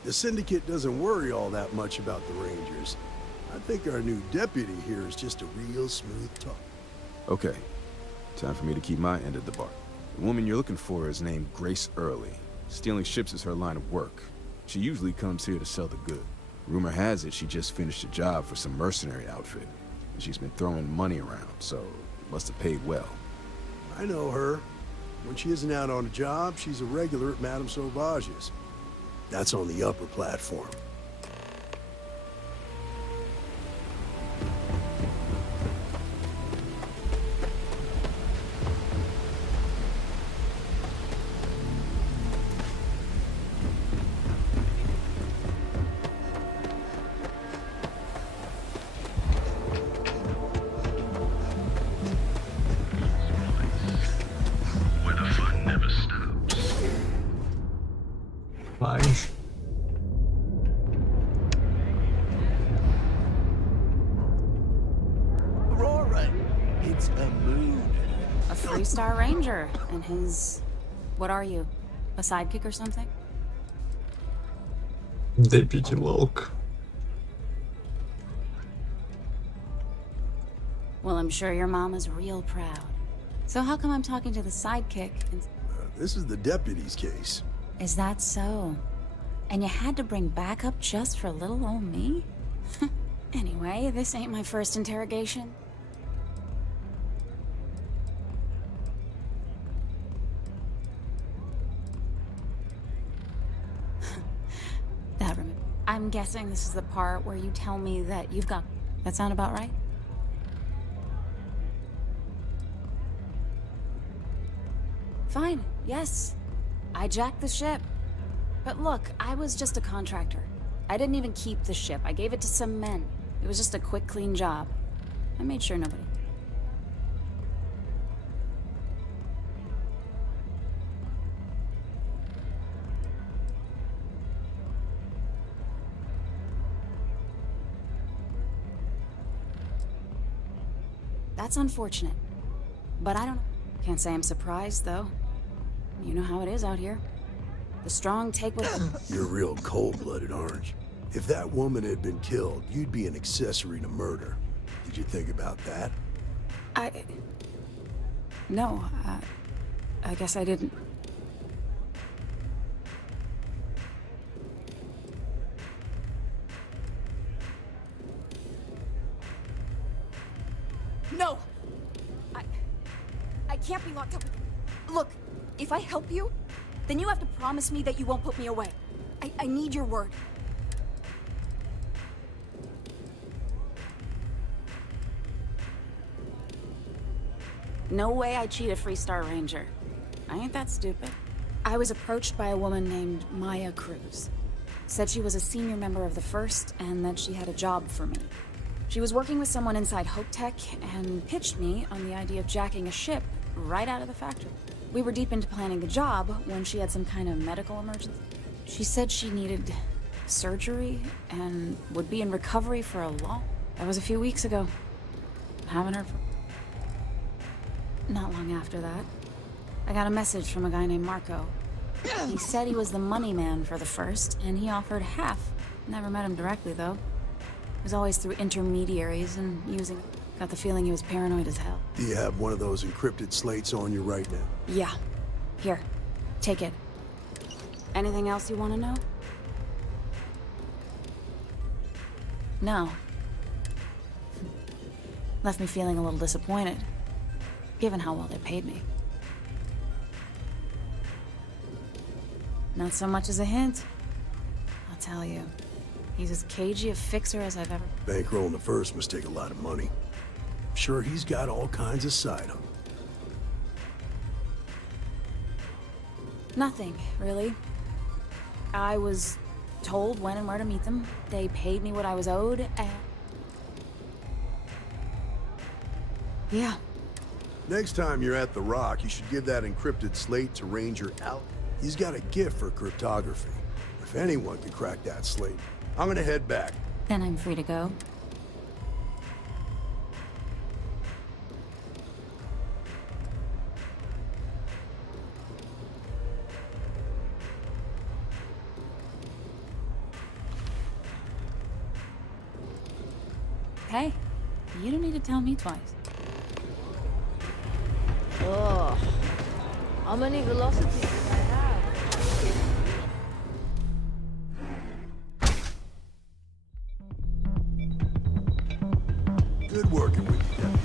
The Syndicate doesn't worry all that much about the Rangers. I think our new deputy here is just a real smooth talk. Okay. Time for me to keep my end of the bargain. The woman you're looking for is named Grace Early. Stealing ships is her line of work. She usually comes here to sell the good. Rumor has it she just finished a job for some mercenary outfit. And she's been throwing money around, so it must have paid well. I know her. When she isn't out on a job, she's a regular at Madame Sauvage's. That's on the upper platform. Freestar Ranger and his... What are you? A sidekick or something? Deputy Walk. Well, I'm sure your mom is real proud. So how come I'm talking to the sidekick and... This is the deputy's case. Is that so? And you had to bring backup just for little old me? Anyway, this ain't my first interrogation. I'm guessing this is the part where you tell me that you've got... That sound about right? Fine, yes. I jacked the ship. But look, I was just a contractor. I didn't even keep the ship. I gave it to some men. It was just a quick, clean job. I made sure nobody... That's unfortunate. But I don't... Can't say I'm surprised, though. You know how it is out here. The strong take what... You're real cold-blooded, Orange. If that woman had been killed, you'd be an accessory to murder. Did you think about that? No, I guess I didn't. No! I can't be locked up. Look, if I help you, then you have to promise me that you won't put me away. I need your word. No way I cheat a Freestar Ranger. I ain't that stupid. I was approached by a woman named Maya Cruz. Said she was a senior member of the First and that she had a job for me. She was working with someone inside Hope Tech and pitched me on the idea of jacking a ship right out of the factory. We were deep into planning the job when she had some kind of medical emergency. She said she needed surgery and would be in recovery for a long... That was a few weeks ago. Haven't heard from... Not long after that, I got a message from a guy named Marco. He said he was the money man for the First, and he offered half. Never met him directly, though. It was always through intermediaries and using... Got the feeling he was paranoid as hell. Do you have one of those encrypted slates on you right now? Yeah. Here. Take it. Anything else you want to know? No. Left me feeling a little disappointed, given how well they paid me. Not so much as a hint. I'll tell you. He's as cagey a fixer as I've ever... Bankrolling the First must take a lot of money. Sure, he's got all kinds of side hustles. Nothing, really. I was told when and where to meet them. They paid me what I was owed, and... Yeah. Next time you're at the Rock, you should give that encrypted slate to Ranger Al. He's got a gift for cryptography. If anyone could crack that slate, I'm gonna head back. Then I'm free to go. Hey, you don't need to tell me twice. Ugh. How many velocities do I have? Good working with you, Deputy.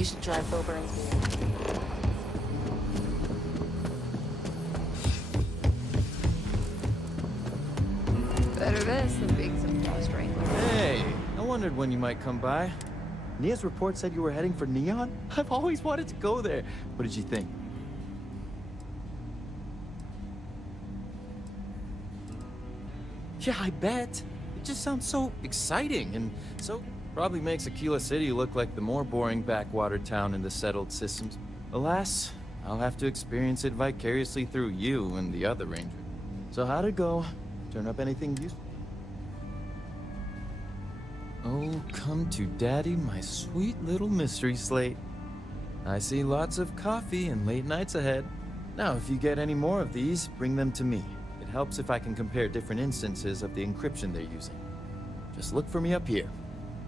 You should drive over and see it. Better this than being some ghost wrangler. Hey, I wondered when you might come by. Nia's report said you were heading for Neon? I've always wanted to go there. What did you think? Yeah, I bet. It just sounds so exciting and so probably makes Aquila City look like the more boring backwater town in the settled systems. Alas, I'll have to experience it vicariously through you and the other ranger. So how'd it go? Turn up anything useful? Oh, come to daddy, my sweet little mystery slate. I see lots of coffee and late nights ahead. Now, if you get any more of these, bring them to me. It helps if I can compare different instances of the encryption they're using. Just look for me up here.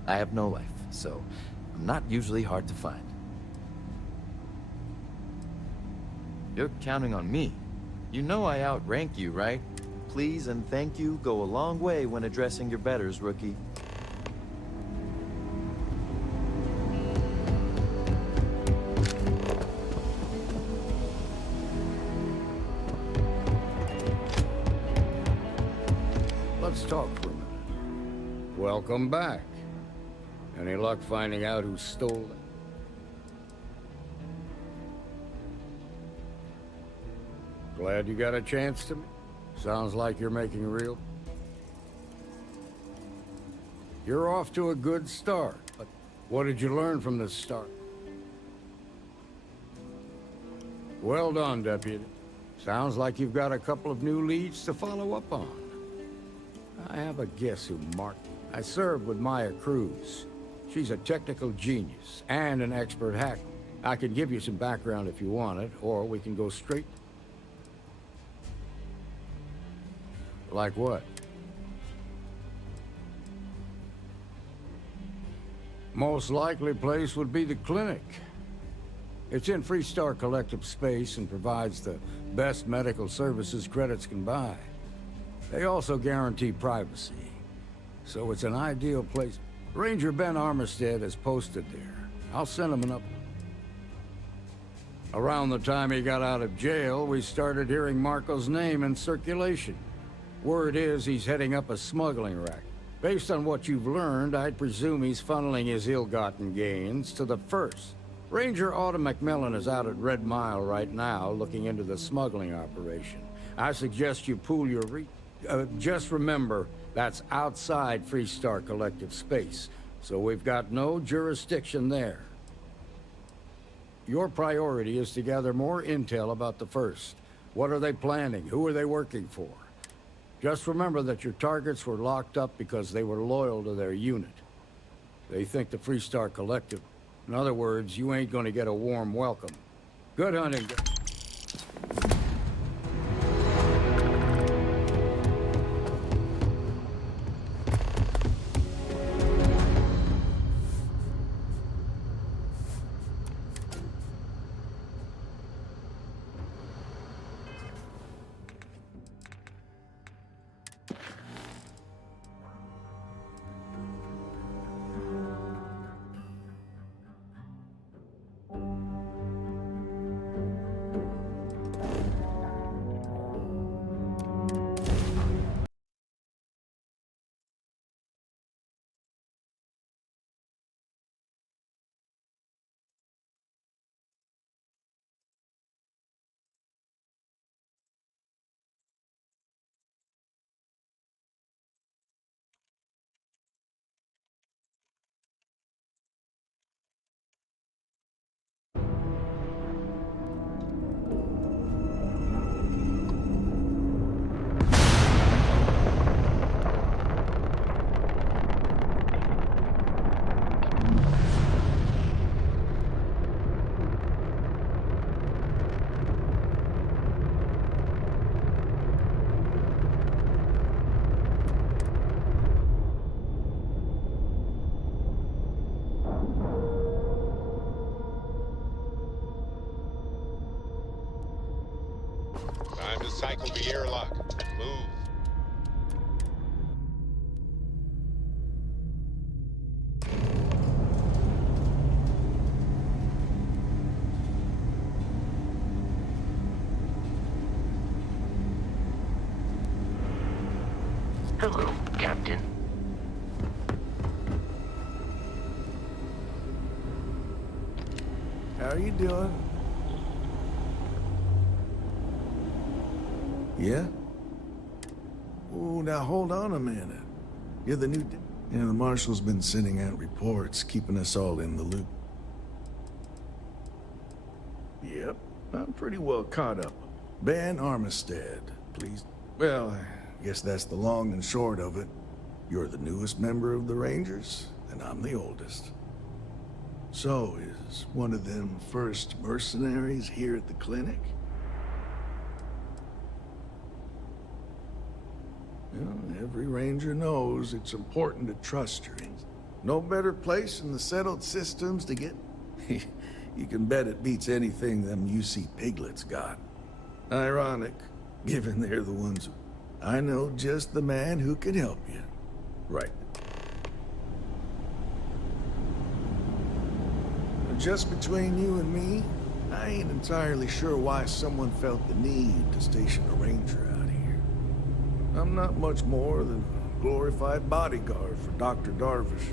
I have no life, so I'm not usually hard to find. You're counting on me. You know I outrank you, right? Please and thank you go a long way when addressing your betters, rookie. Let's talk for a minute. Welcome back. Any luck finding out who stole it? Glad you got a chance to. Sounds like you're making real. You're off to a good start, but what did you learn from this start? Well done, Deputy. Sounds like you've got a couple of new leads to follow up on. I have a guess who marked. I served with Maya Cruz. She's a technical genius and an expert hacker. I can give you some background if you want it, or we can go straight. Like what? Most likely place would be the clinic. It's in Freestar Collective space and provides the best medical services credits can buy. They also guarantee privacy, so it's an ideal place. Ranger Ben Armistead is posted there. I'll send him an up. Around the time he got out of jail, we started hearing Marco's name in circulation. Word is he's heading up a smuggling racket. Based on what you've learned, I'd presume he's funneling his ill-gotten gains to the first. Ranger Autumn McMillan is out at Red Mile right now, looking into the smuggling operation. I suggest you pool your just remember, that's outside Freestar Collective space, so we've got no jurisdiction there. Your priority is to gather more intel about the first. What are they planning? Who are they working for? Just remember that your targets were locked up because they were loyal to their unit. They think the Freestar Collective. In other words, you ain't gonna get a warm welcome. Good hunting. Time to cycle the airlock and move. Hello, Captain. How you doing? Yeah? Oh, now hold on a minute. You're the new... Yeah, the Marshal's been sending out reports, keeping us all in the loop. Yep, I'm pretty well caught up. Ben Armistead, please. Well, I guess that's the long and short of it. You're the newest member of the Rangers, and I'm the oldest. So, is one of them first mercenaries here at the clinic? Well, every ranger knows it's important to trust your ins. No better place in the settled systems to get... You can bet it beats anything them UC piglets got. Ironic, given they're the ones who... I know just the man who can help you. Right. Just between you and me, I ain't entirely sure why someone felt the need to station a ranger out here. I'm not much more than a glorified bodyguard for Dr. Darvish.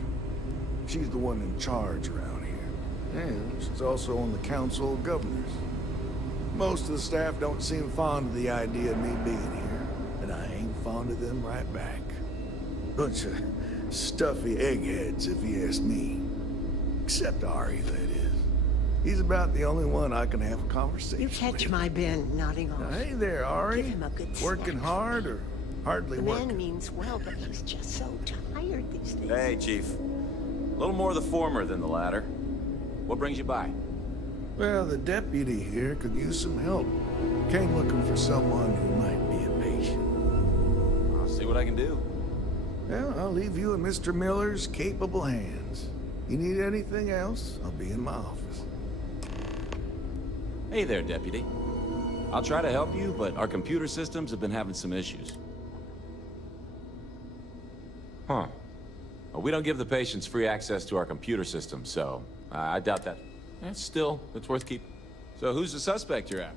She's the one in charge around here. And she's also on the Council of Governors. Most of the staff don't seem fond of the idea of me being here, and I ain't fond of them right back. Bunch of stuffy eggheads, if you ask me. Except Ari, that is. He's about the only one I can have a conversation with. You catch my Ben nodding off. Hey there, Ari. Give him a good Working smack. hard or hardly The working? man means well, but he's just so tired these days. Hey, Chief. A little more the former than the latter. What brings you by? Well, the deputy here could use some help. Came looking for someone who might be a patient. I'll see what I can do. Well, I'll leave you in Mr. Miller's capable hands. You need anything else, I'll be in my office. Hey there, Deputy. I'll try to help you, but our computer systems have been having some issues. Huh. Well, we don't give the patients free access to our computer system, so I doubt that. Still, it's worth keeping. So who's the suspect you're at?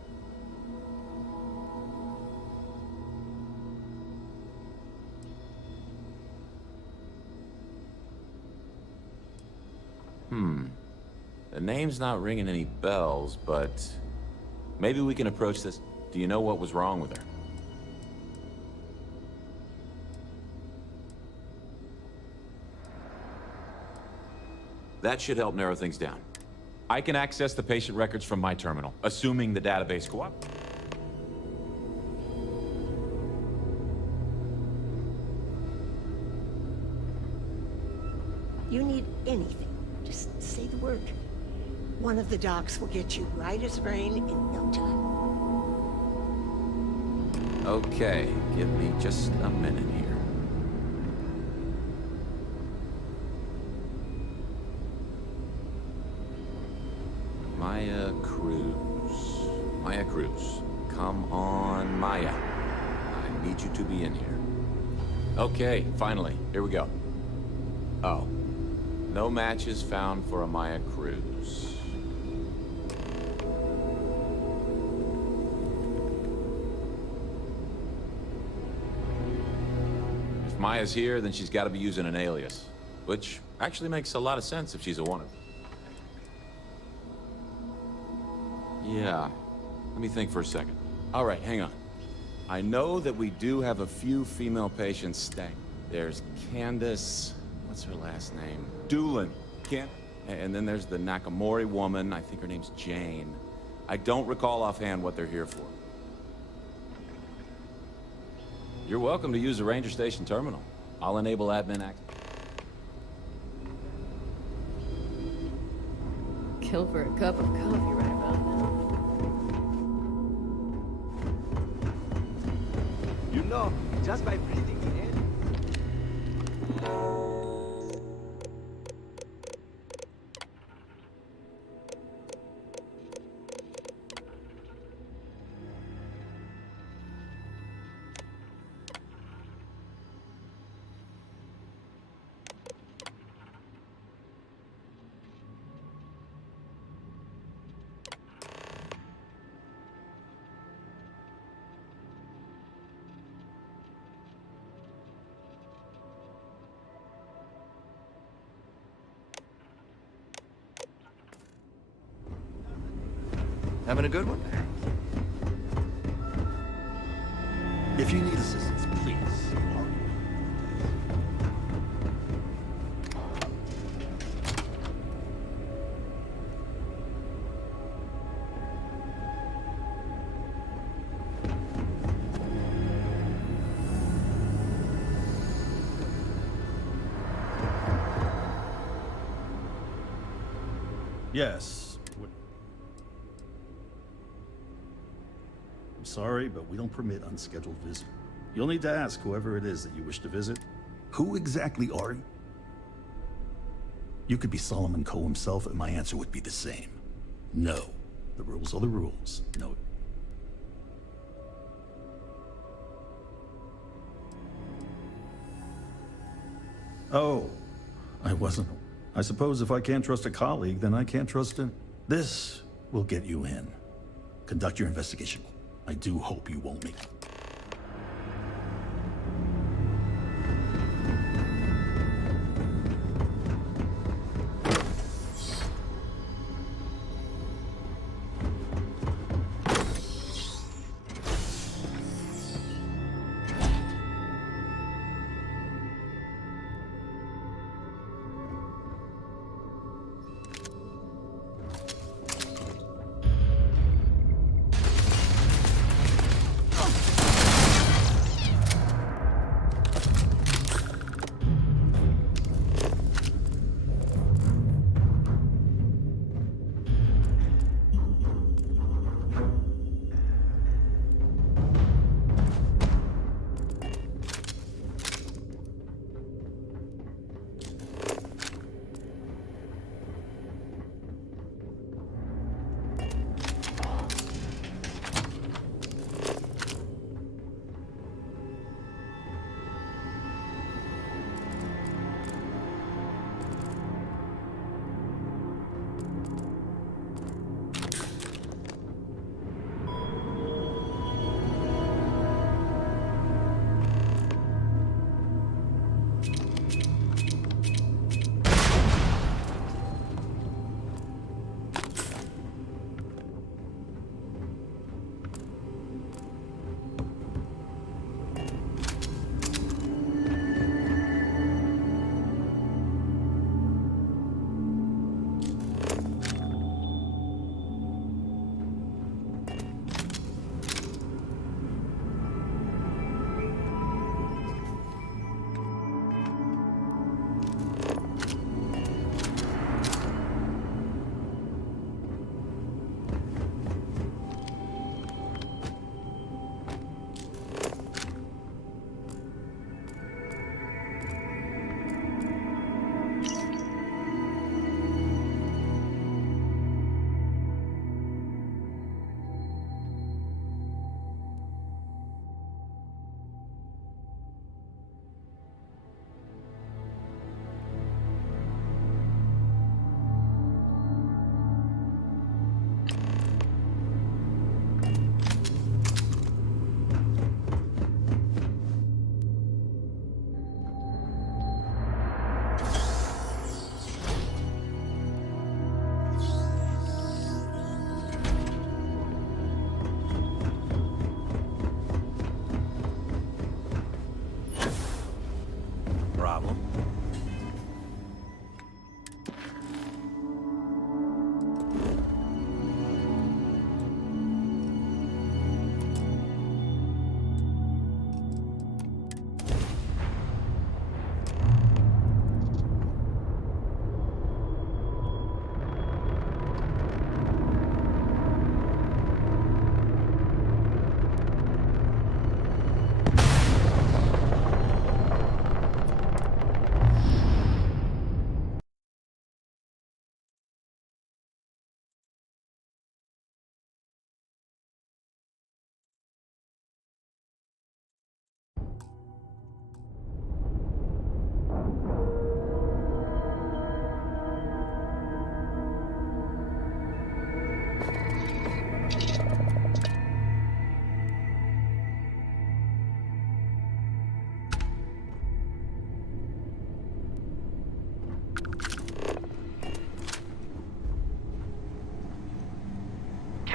The name's not ringing any bells, but maybe we can approach this. Do you know what was wrong with her? That should help narrow things down. I can access the patient records from my terminal, assuming the database cooperates. You need anything, just say the word. One of the docs will get you right as rain in no time. Okay, give me just a minute here. Maya Cruz. Maya Cruz. Come on, Maya. I need you to be in here. Okay, finally. Here we go. Oh. No matches found for a Maya Cruz. If Maya's here, then she's got to be using an alias. Which actually makes a lot of sense if she's a wanted. Yeah. Let me think for a second. All right, hang on. I know that we do have a few female patients staying. There's Candace... What's her last name? Doolin. And then there's the Nakamori woman. I think her name's Jane. I don't recall offhand what they're here for. You're welcome to use the Ranger Station terminal. I'll enable admin access. Kill for a cup of coffee right about now. You know, just by breathing in. Having a good one? If you need assistance, please. Yes. I'm sorry, but we don't permit unscheduled visitors. You'll need to ask whoever it is that you wish to visit. Who exactly are you? You could be Solomon Coe himself, and my answer would be the same. No. The rules are the rules. No. Oh, I wasn't. I suppose if I can't trust a colleague, then I can't trust him. This will get you in. Conduct your investigation. I do hope you won't make it.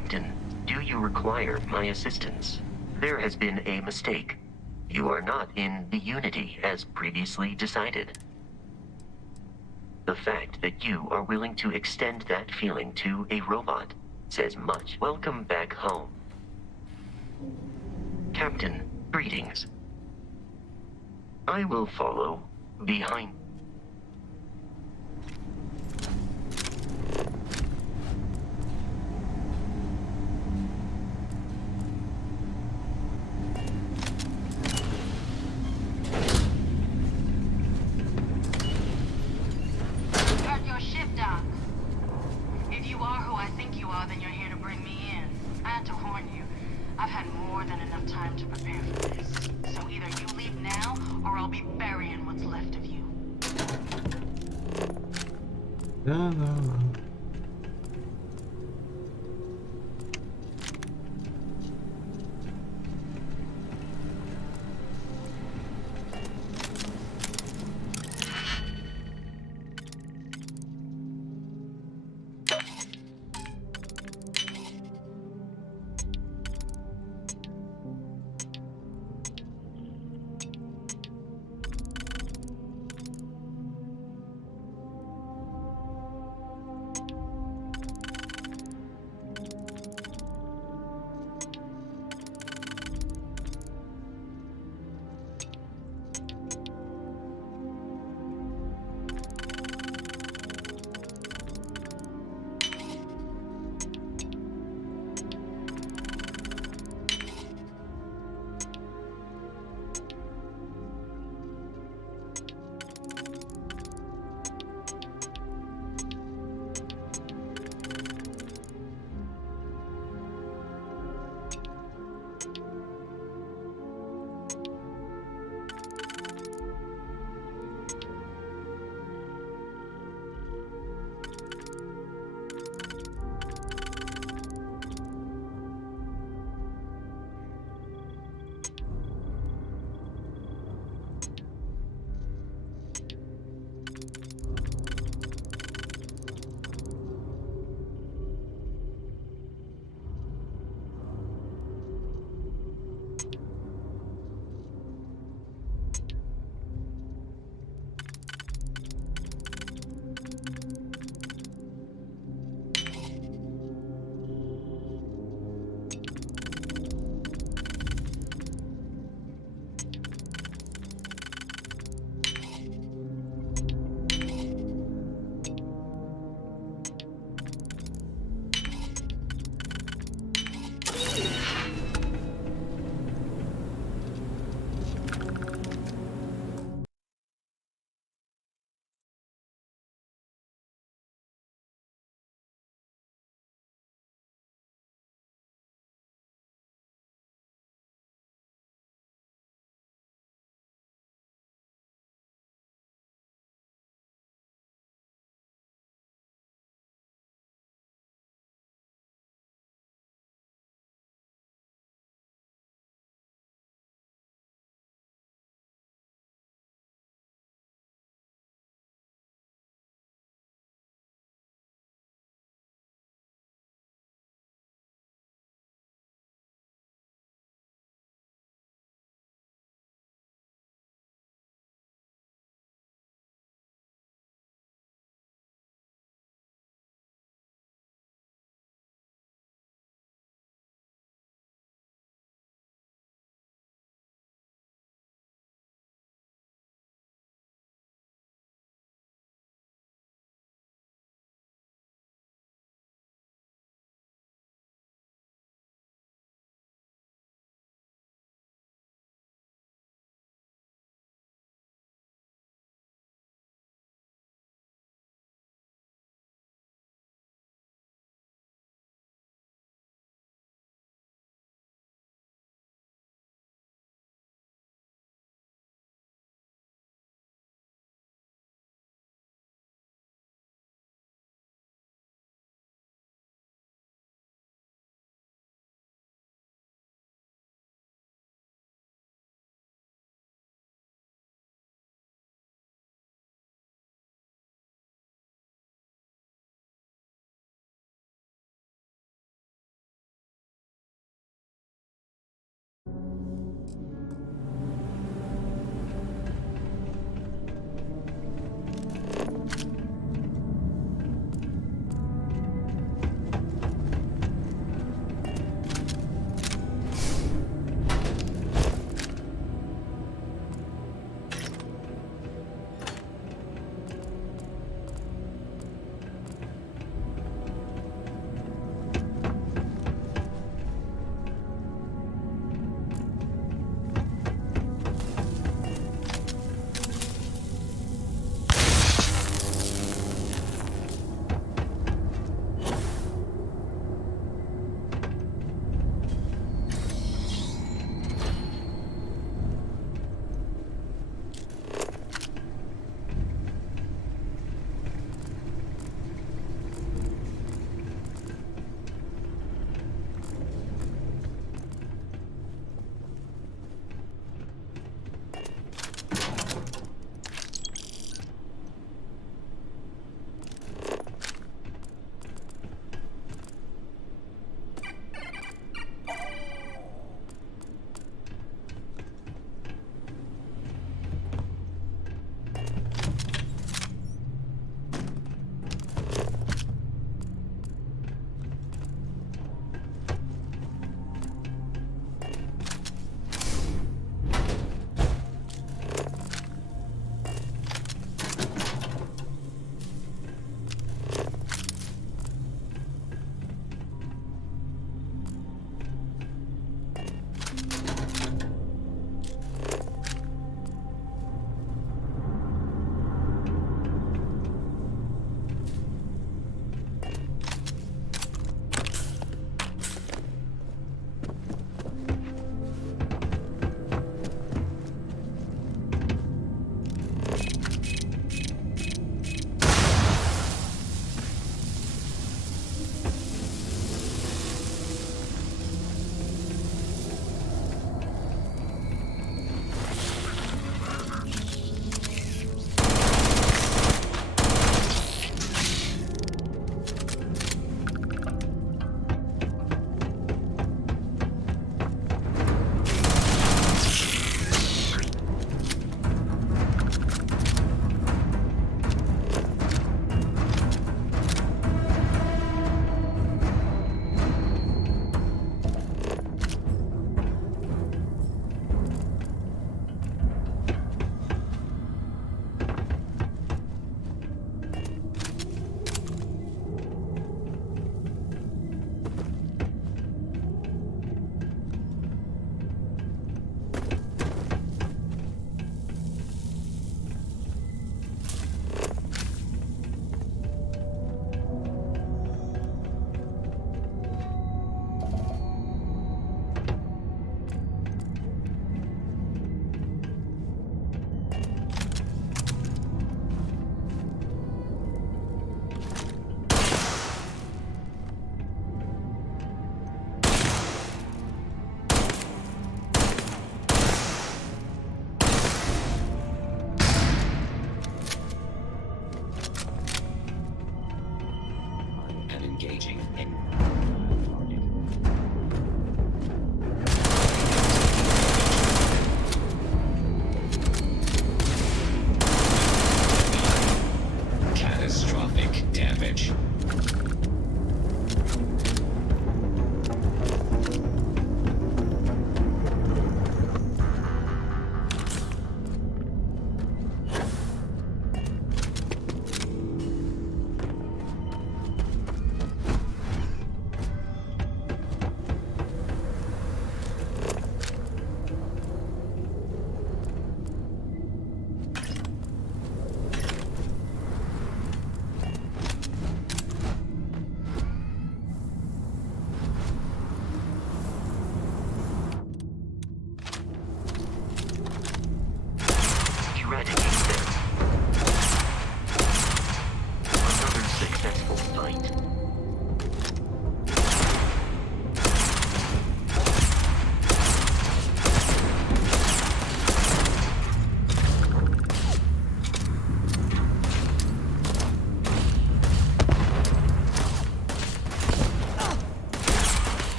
Captain, do you require my assistance? There has been a mistake. You are not in the Unity as previously decided. The fact that you are willing to extend that feeling to a robot says much. Welcome back home. Captain, greetings. I will follow behind. Start your ship, Doc. If you are who I think you are, then you're here to bring me in. I had to warn you. I've had more than enough time to prepare for this. So either you leave now, or I'll be burying what's left of you. Да-да-да.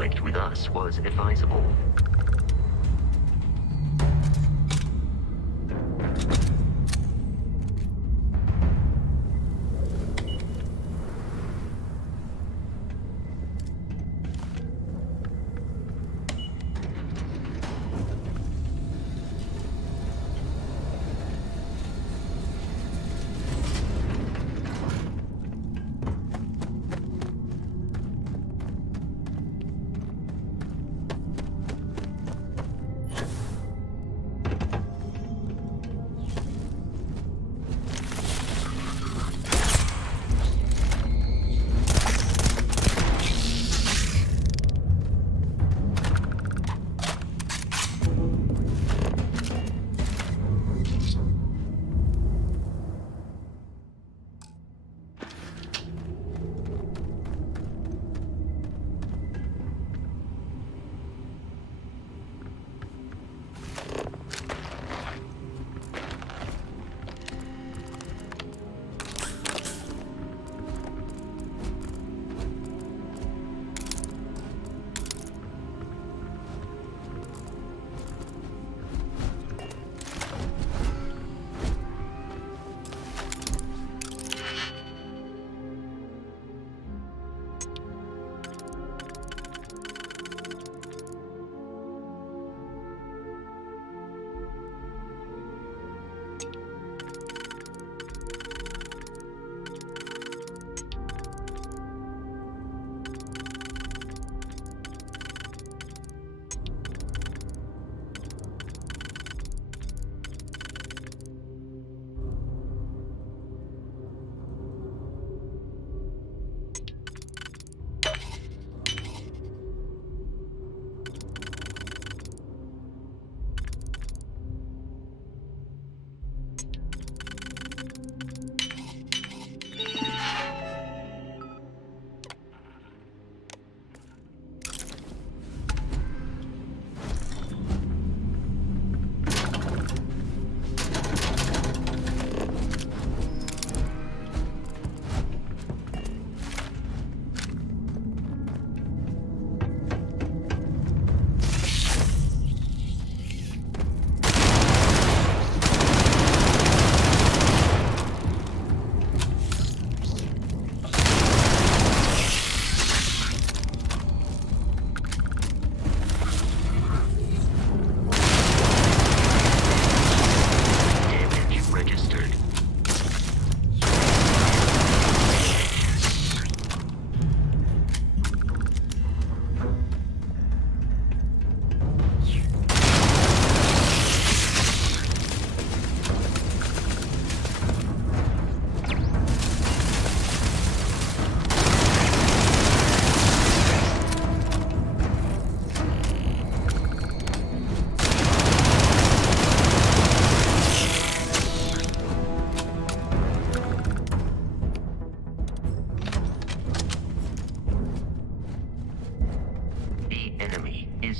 conflict with us was advisable.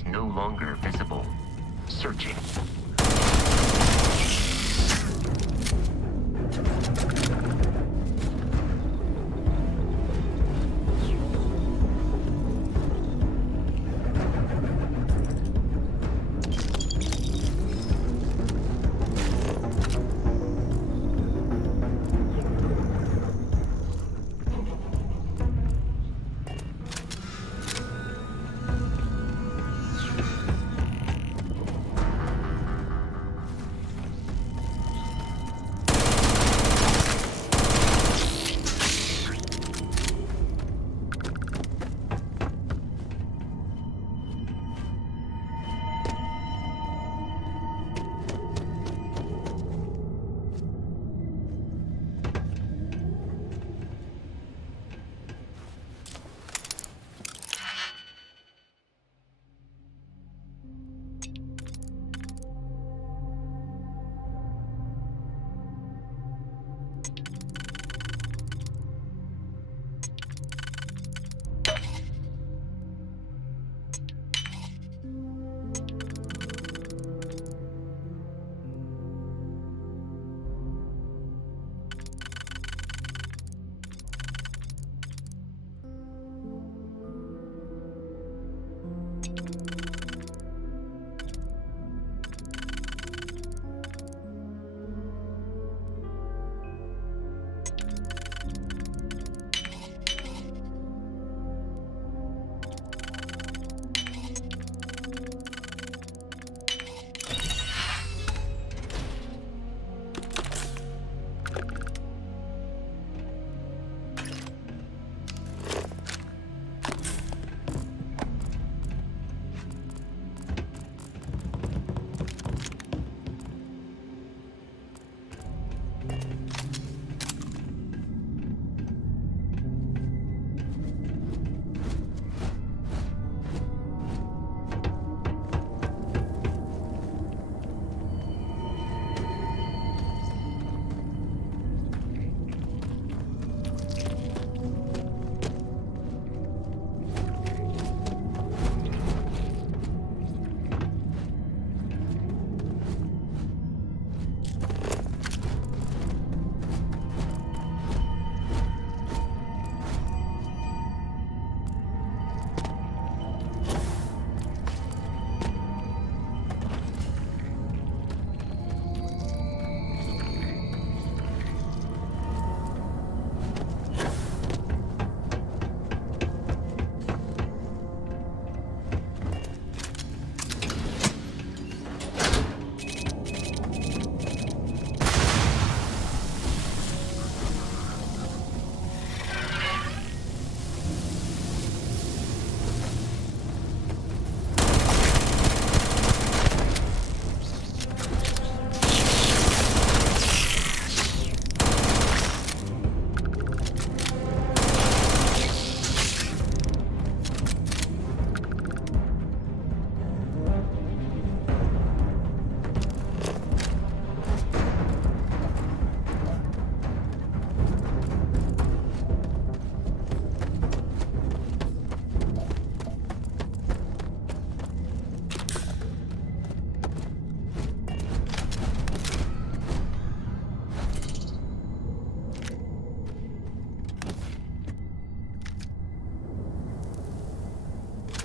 No longer visible. Searching.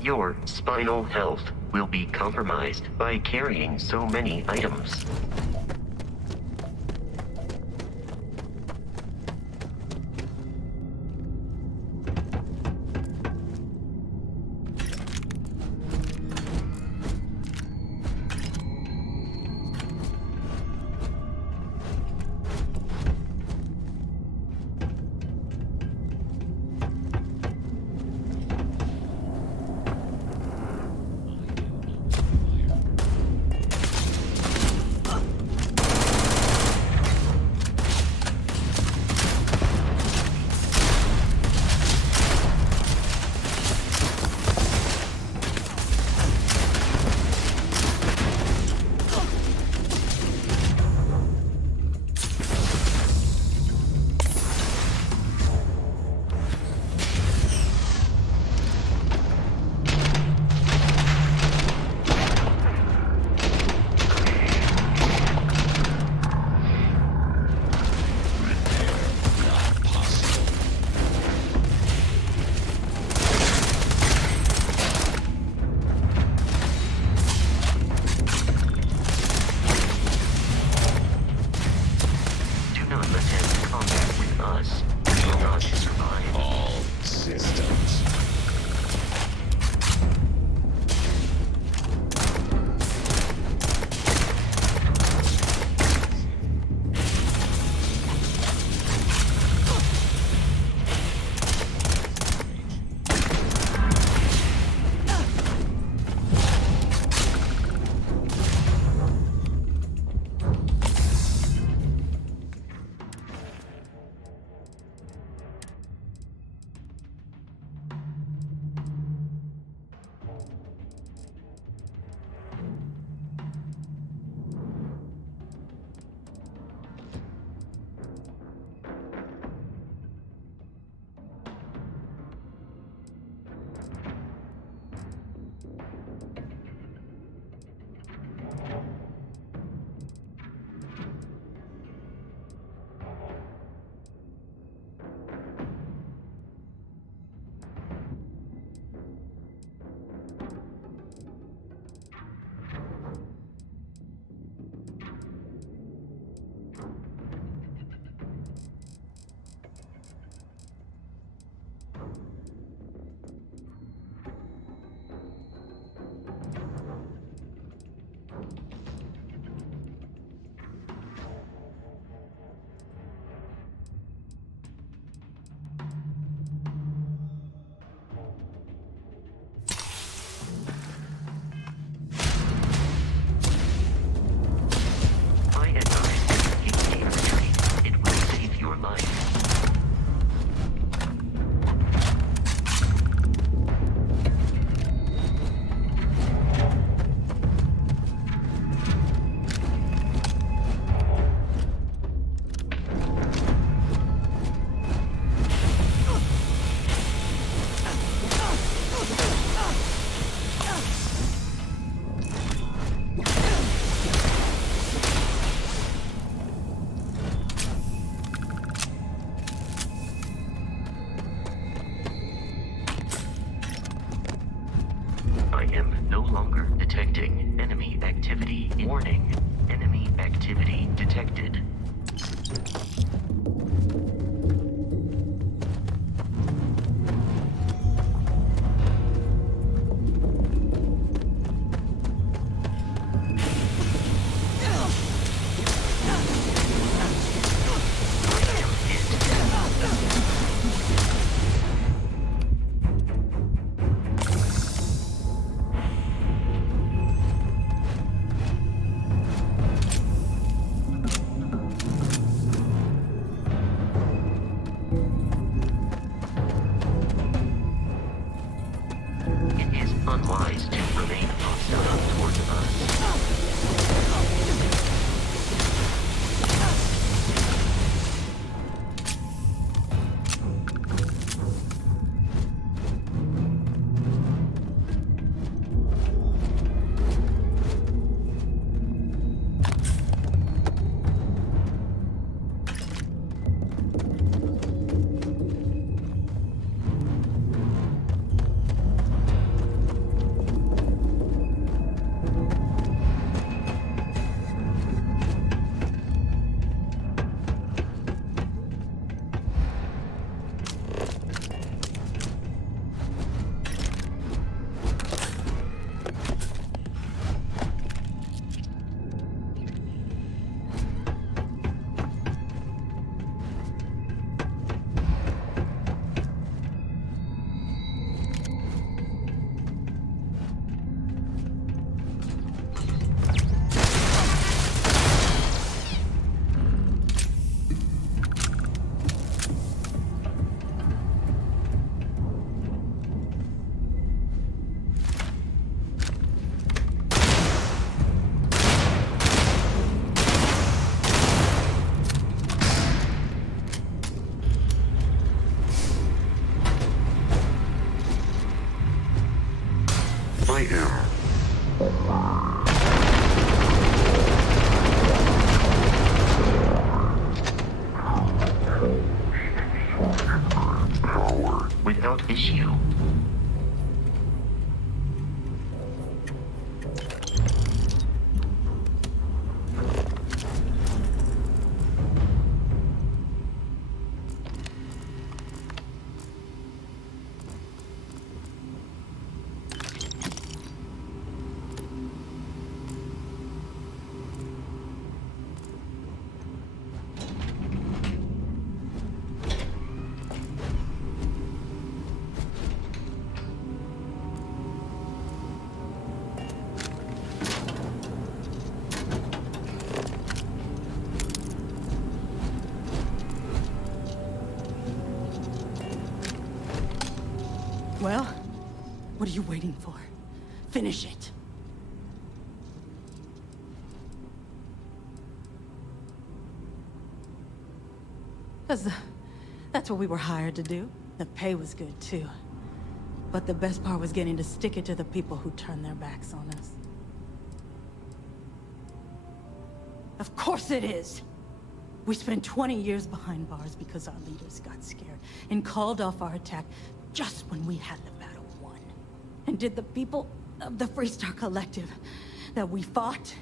Your spinal health will be compromised by carrying so many items. Warning, enemy activity detected. Unwise to remain hostile towards us. Fight him. Without issue. Well, what are you waiting for? Finish it. That's what we were hired to do. The pay was good, too. But the best part was getting to stick it to the people who turned their backs on us. Of course it is! We spent 20 years behind bars because our leaders got scared and called off our attack just when we had the battle won. And did the people of the Freestar Collective that we fought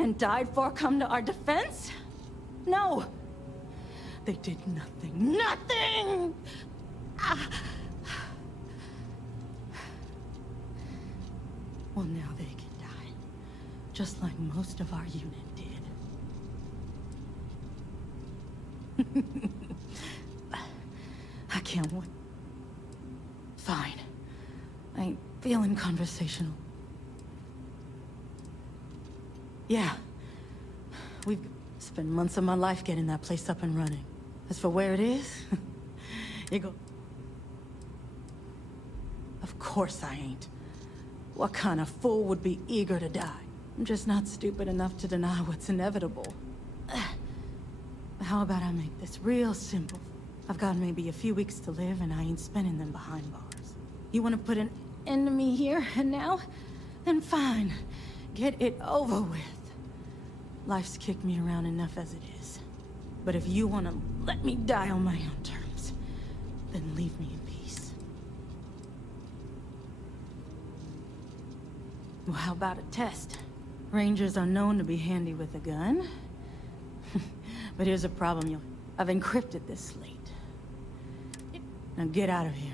and died for come to our defense? No! They did nothing. Nothing! Well, now they can die. Just like most of our unit did. I can't wait. Fine. I ain't feeling conversational. Yeah. We've spent months of my life getting that place up and running. As for where it is, you go... Of course I ain't. What kind of fool would be eager to die? I'm just not stupid enough to deny what's inevitable. How about I make this real simple? I've got maybe a few weeks to live, and I ain't spending them behind bars. You want to put an end to me here and now? Then fine. Get it over with. Life's kicked me around enough as it is. But if you want to let me die on my own terms, then leave me in peace. Well, how about a test? Rangers are known to be handy with a gun. But here's a problem, I've encrypted this slate. Now get out of here.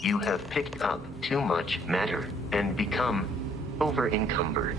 You have picked up too much matter and become over-encumbered.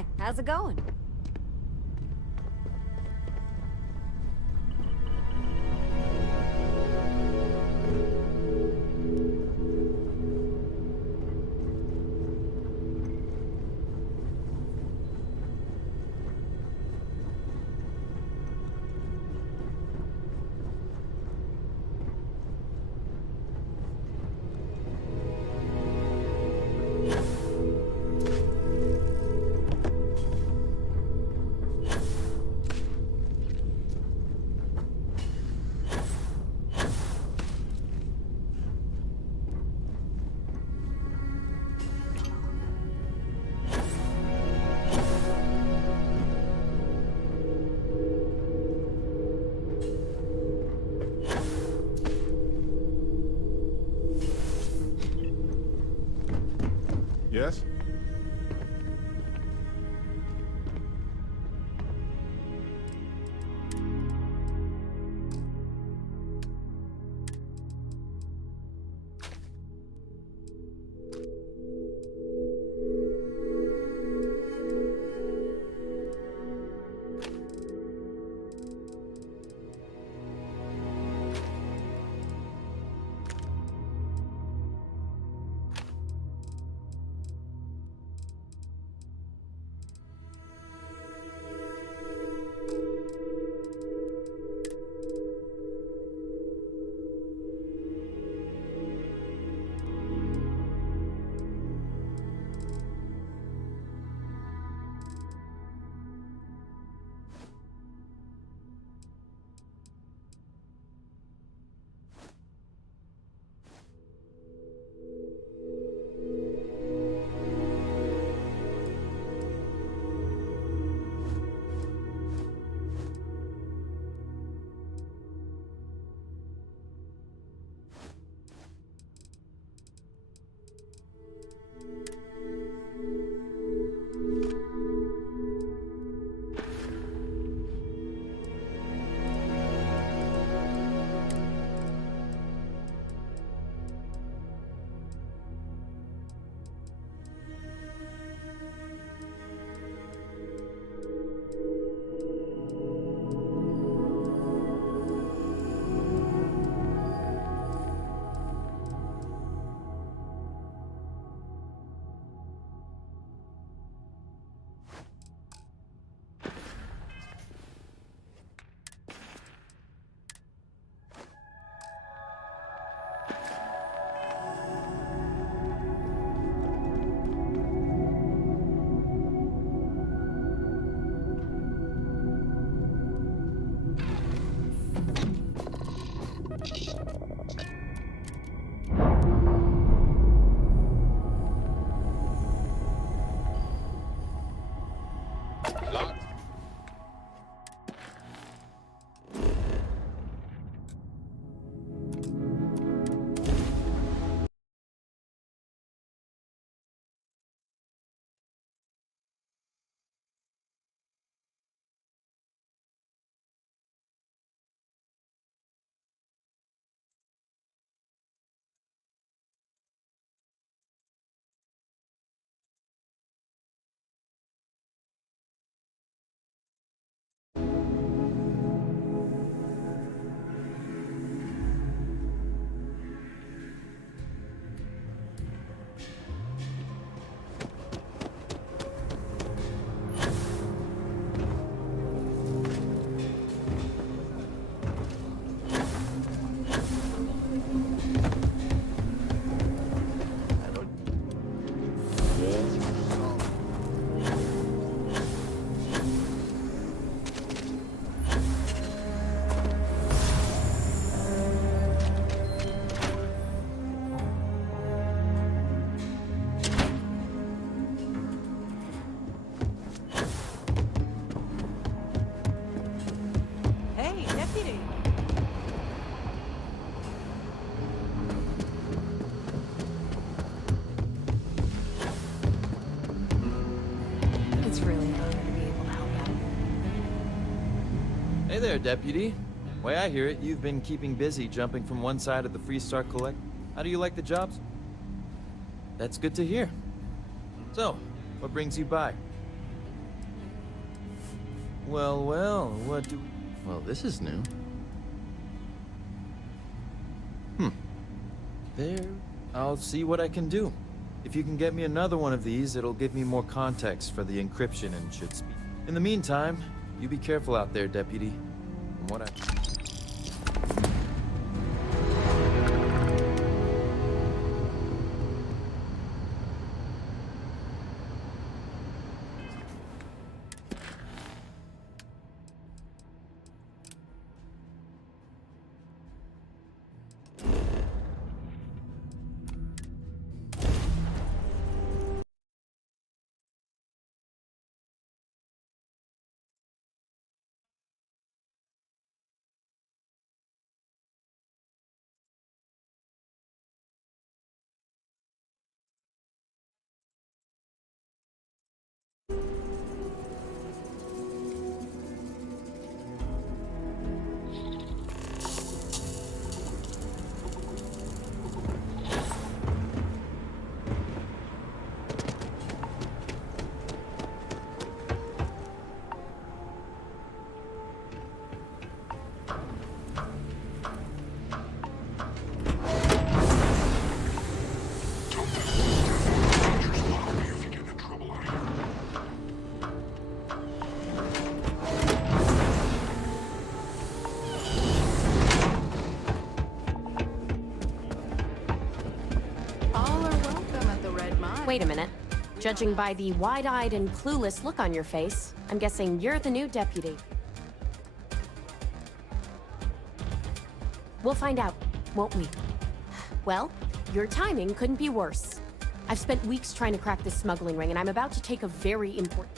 Hi, how's it going? Yes? Hey there, Deputy. Way I hear it, you've been keeping busy jumping from one side of the Freestar Collect. How do you like the jobs? That's good to hear. So, what brings you by? Well, well, what do... Well, this is new. There. I'll see what I can do. If you can get me another one of these, it'll give me more context for the encryption and should speak. In the meantime, you be careful out there, Deputy. From what I... Wait a minute. Judging by the wide-eyed and clueless look on your face, I'm guessing you're the new deputy. We'll find out, won't we? Well, your timing couldn't be worse. I've spent weeks trying to crack this smuggling ring, and I'm about to take a very important...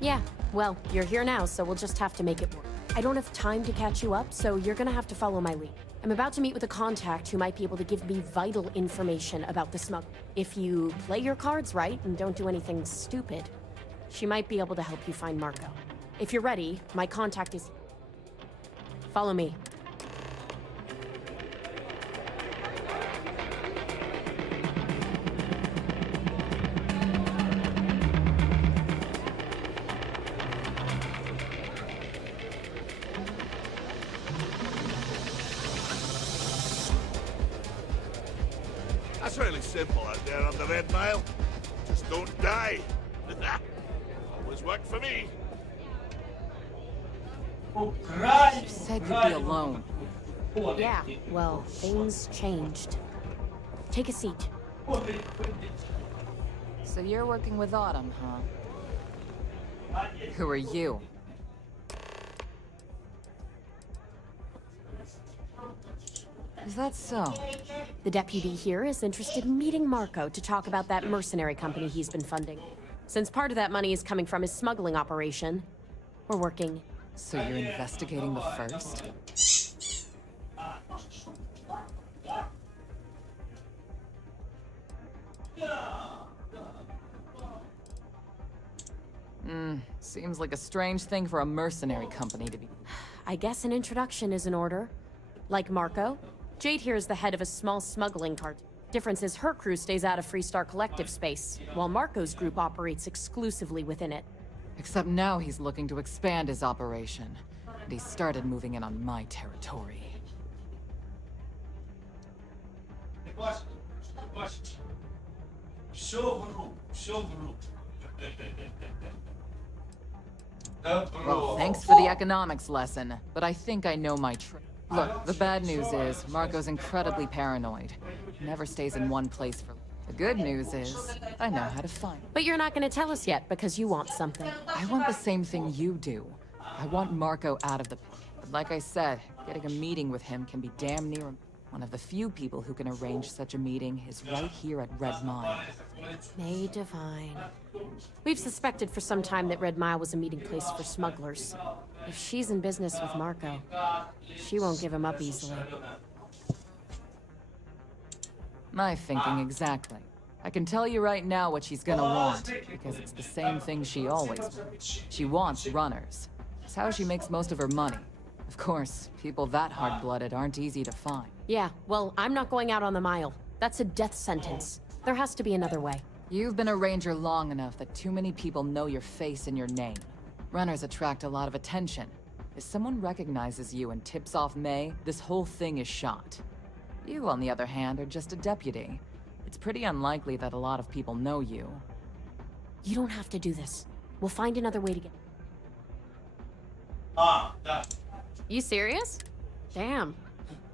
Yeah, well, you're here now, so we'll just have to make it work. I don't have time to catch you up, so you're gonna have to follow my lead. I'm about to meet with a contact who might be able to give me vital information about the smuggle. If you play your cards right and don't do anything stupid, she might be able to help you find Marco. If you're ready, my contact is... Follow me. That's really simple out there on the Red Mile. Just don't die. Always worked for me. You said you'd be alone. Yeah, well, things changed. Take a seat. So you're working with Autumn, huh? Who are you? Is that so? The deputy here is interested in meeting Marco to talk about that mercenary company he's been funding. Since part of that money is coming from his smuggling operation, we're working. So you're investigating the first? Seems like a strange thing for a mercenary company to be... I guess an introduction is in order. Like Marco, Jade here is the head of a small smuggling cart. Difference is her crew stays out of Freestar Collective space, while Marco's group operates exclusively within it. Except now he's looking to expand his operation. And he started moving in on my territory. Well, thanks for the economics lesson, but I think I know my trick. Look, the bad news is, Marco's incredibly paranoid. He never stays in one place for... The good news is, I know how to find him. But you're not going to tell us yet, because you want something. I want the same thing you do. I want Marco out of the... But like I said, getting a meeting with him can be damn near... One of the few people who can arrange such a meeting is right here at Red Mile. May divine. We've suspected for some time that Red Mile was a meeting place for smugglers. If she's in business with Marco, she won't give him up easily. My thinking exactly. I can tell you right now what she's gonna want, because it's the same thing she always wants. She wants runners. It's how she makes most of her money. Of course, people that hard-blooded aren't easy to find. Yeah, well, I'm not going out on the mile. That's a death sentence. There has to be another way. You've been a ranger long enough that too many people know your face and your name. Runners attract a lot of attention. If someone recognizes you and tips off May, this whole thing is shot. You, on the other hand, are just a deputy. It's pretty unlikely that a lot of people know you. You don't have to do this. We'll find another way to get... You serious? Damn.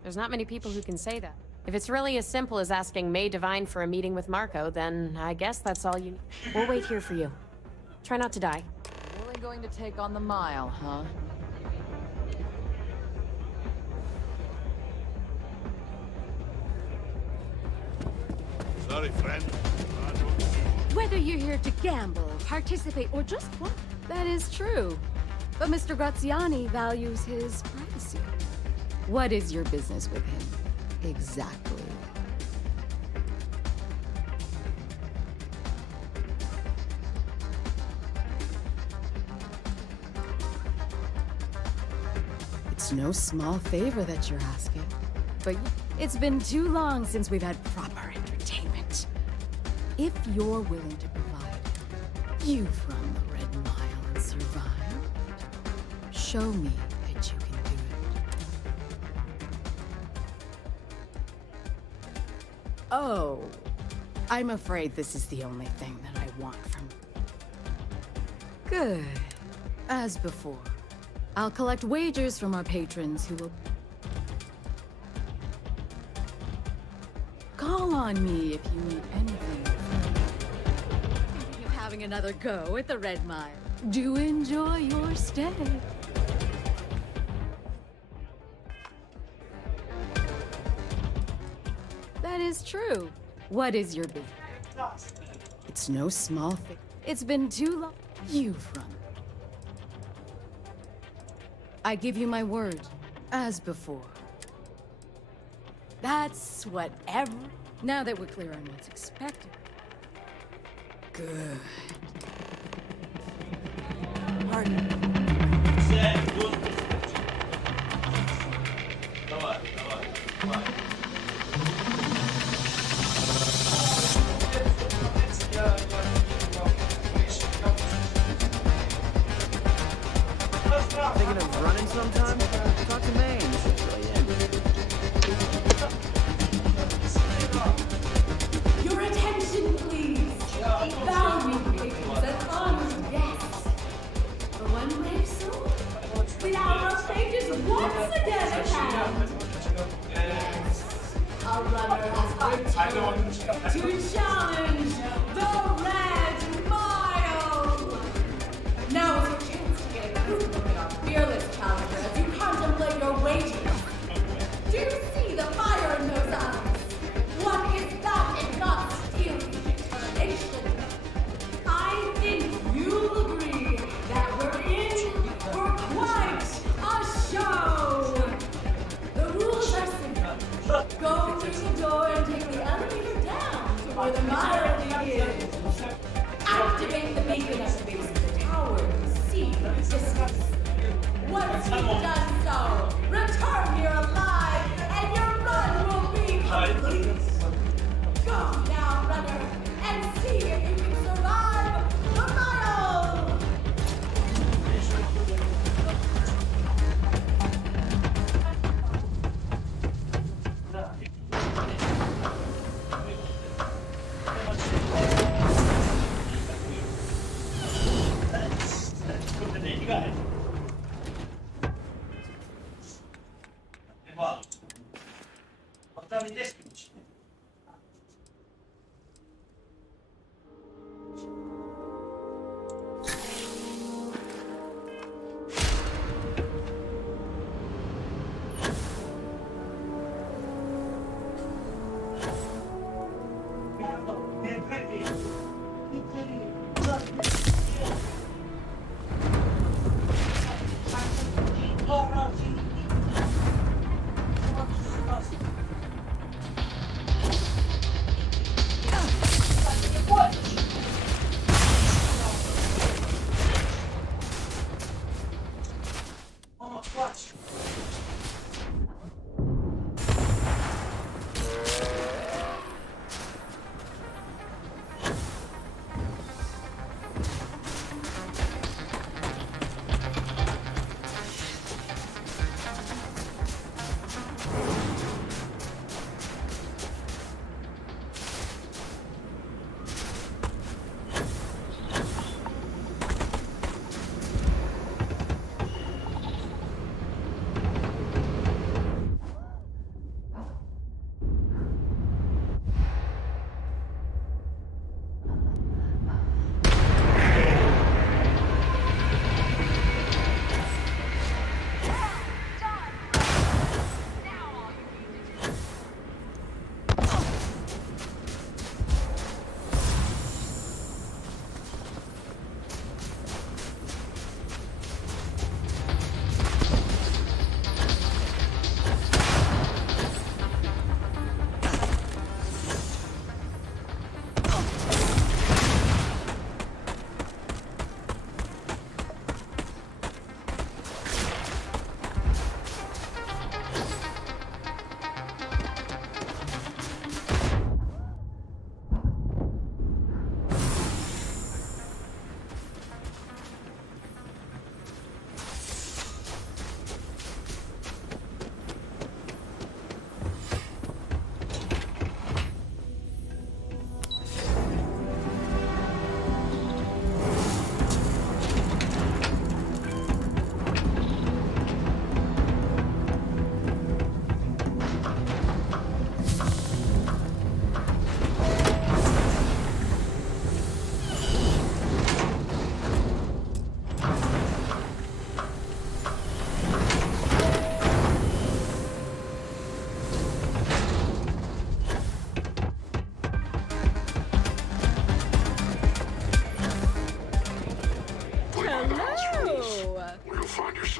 There's not many people who can say that. If it's really as simple as asking May Divine for a meeting with Marco, then I guess that's all you need. We'll wait here for you. Try not to die. Really going to take on the mile, huh? Sorry, friend. Whether you're here to gamble, participate, or just fun, that is true. But Mr. Graziani values his privacy. What is your business with him? Exactly. It's no small favor that you're asking. But it's been too long since we've had proper entertainment. If you're willing to provide, you've run the Red Mile and survived. Show me that you can do it. Oh, I'm afraid this is the only thing that I want from you. Good. As before, I'll collect wagers from our patrons who will... Call on me if you need anything. Thinking of having another go at the Red Mile. Do enjoy your stay. That is true. What is your business? It's no small thing. It's been too long. You've run. I give you my word, as before. That's whatever. Now that we're clear on what's expected. Good. Pardon. Thinking of running sometime? Talk to Maine. Your attention, please. Valued patrons and honored guests. For one brave soul, the hour of fate is once again at hand. Yes, a runner has returned to challenge the Red Mile. Now is your chance to get a good look at our fearless challenger as you contemplate your wagers. Do you see the fire in those eyes? What is that if not steely determination? I think you'll agree that we're in for quite a show. The rules are simple. Go through the door and take the elevator down to where the mile begins. Activate the beacon at the base of the tower and see the distance. Once you've done so, return here alive, and your run will be complete. Go now, runner, and see if you can survive the mile!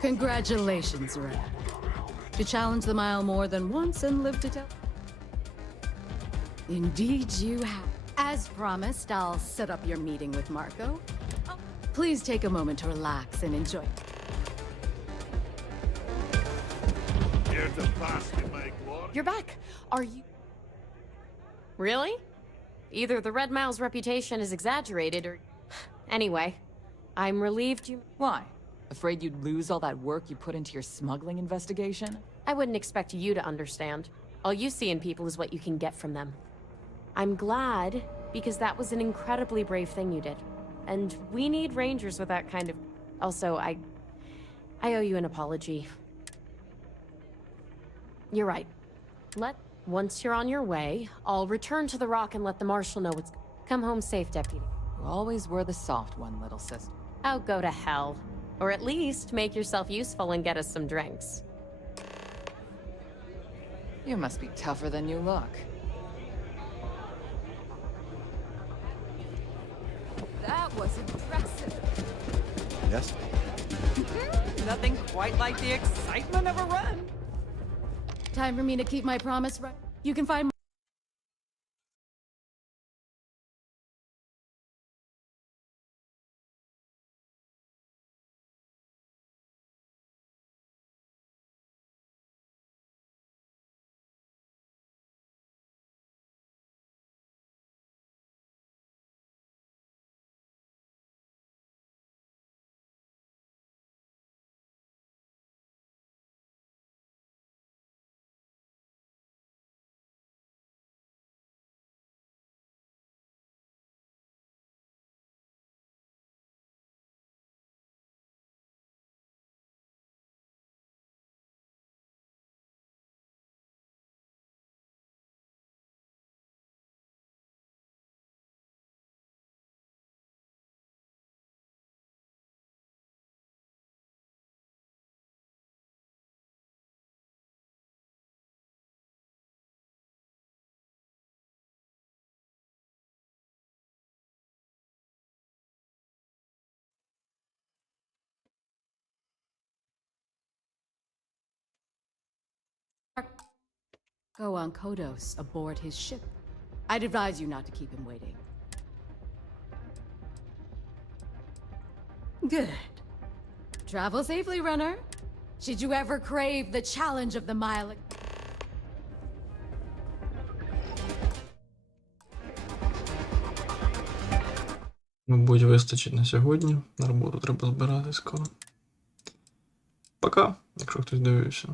Congratulations, Ren. To challenge the mile more than once and live to tell. Indeed you have. As promised, I'll set up your meeting with Marco. Please take a moment to relax and enjoy. Here to pass me my glory. You're back. Are you... Really? Either the Red Mile's reputation is exaggerated or... Anyway, I'm relieved you... Why? Afraid you'd lose all that work you put into your smuggling investigation? I wouldn't expect you to understand. All you see in people is what you can get from them. I'm glad, because that was an incredibly brave thing you did. And we need rangers with that kind of... Also, I owe you an apology. You're right. Once you're on your way, I'll return to the Rock and let the Marshal know what's... Come home safe, Deputy. You always were the soft one, little sister. Oh, go to hell. Or at least make yourself useful and get us some drinks. You must be tougher than you look. That was impressive. Yes? Nothing quite like the excitement of a run. Time for me to keep my promise, right? You can find... Go on Kodos aboard his ship. I'd advise you not to keep him waiting. Good. Travel safely, runner. Should you ever crave the challenge of the mile... Мабуть, вистачить на сьогодні. На роботу треба збирати скоро. Пока, якщо хтось дивився.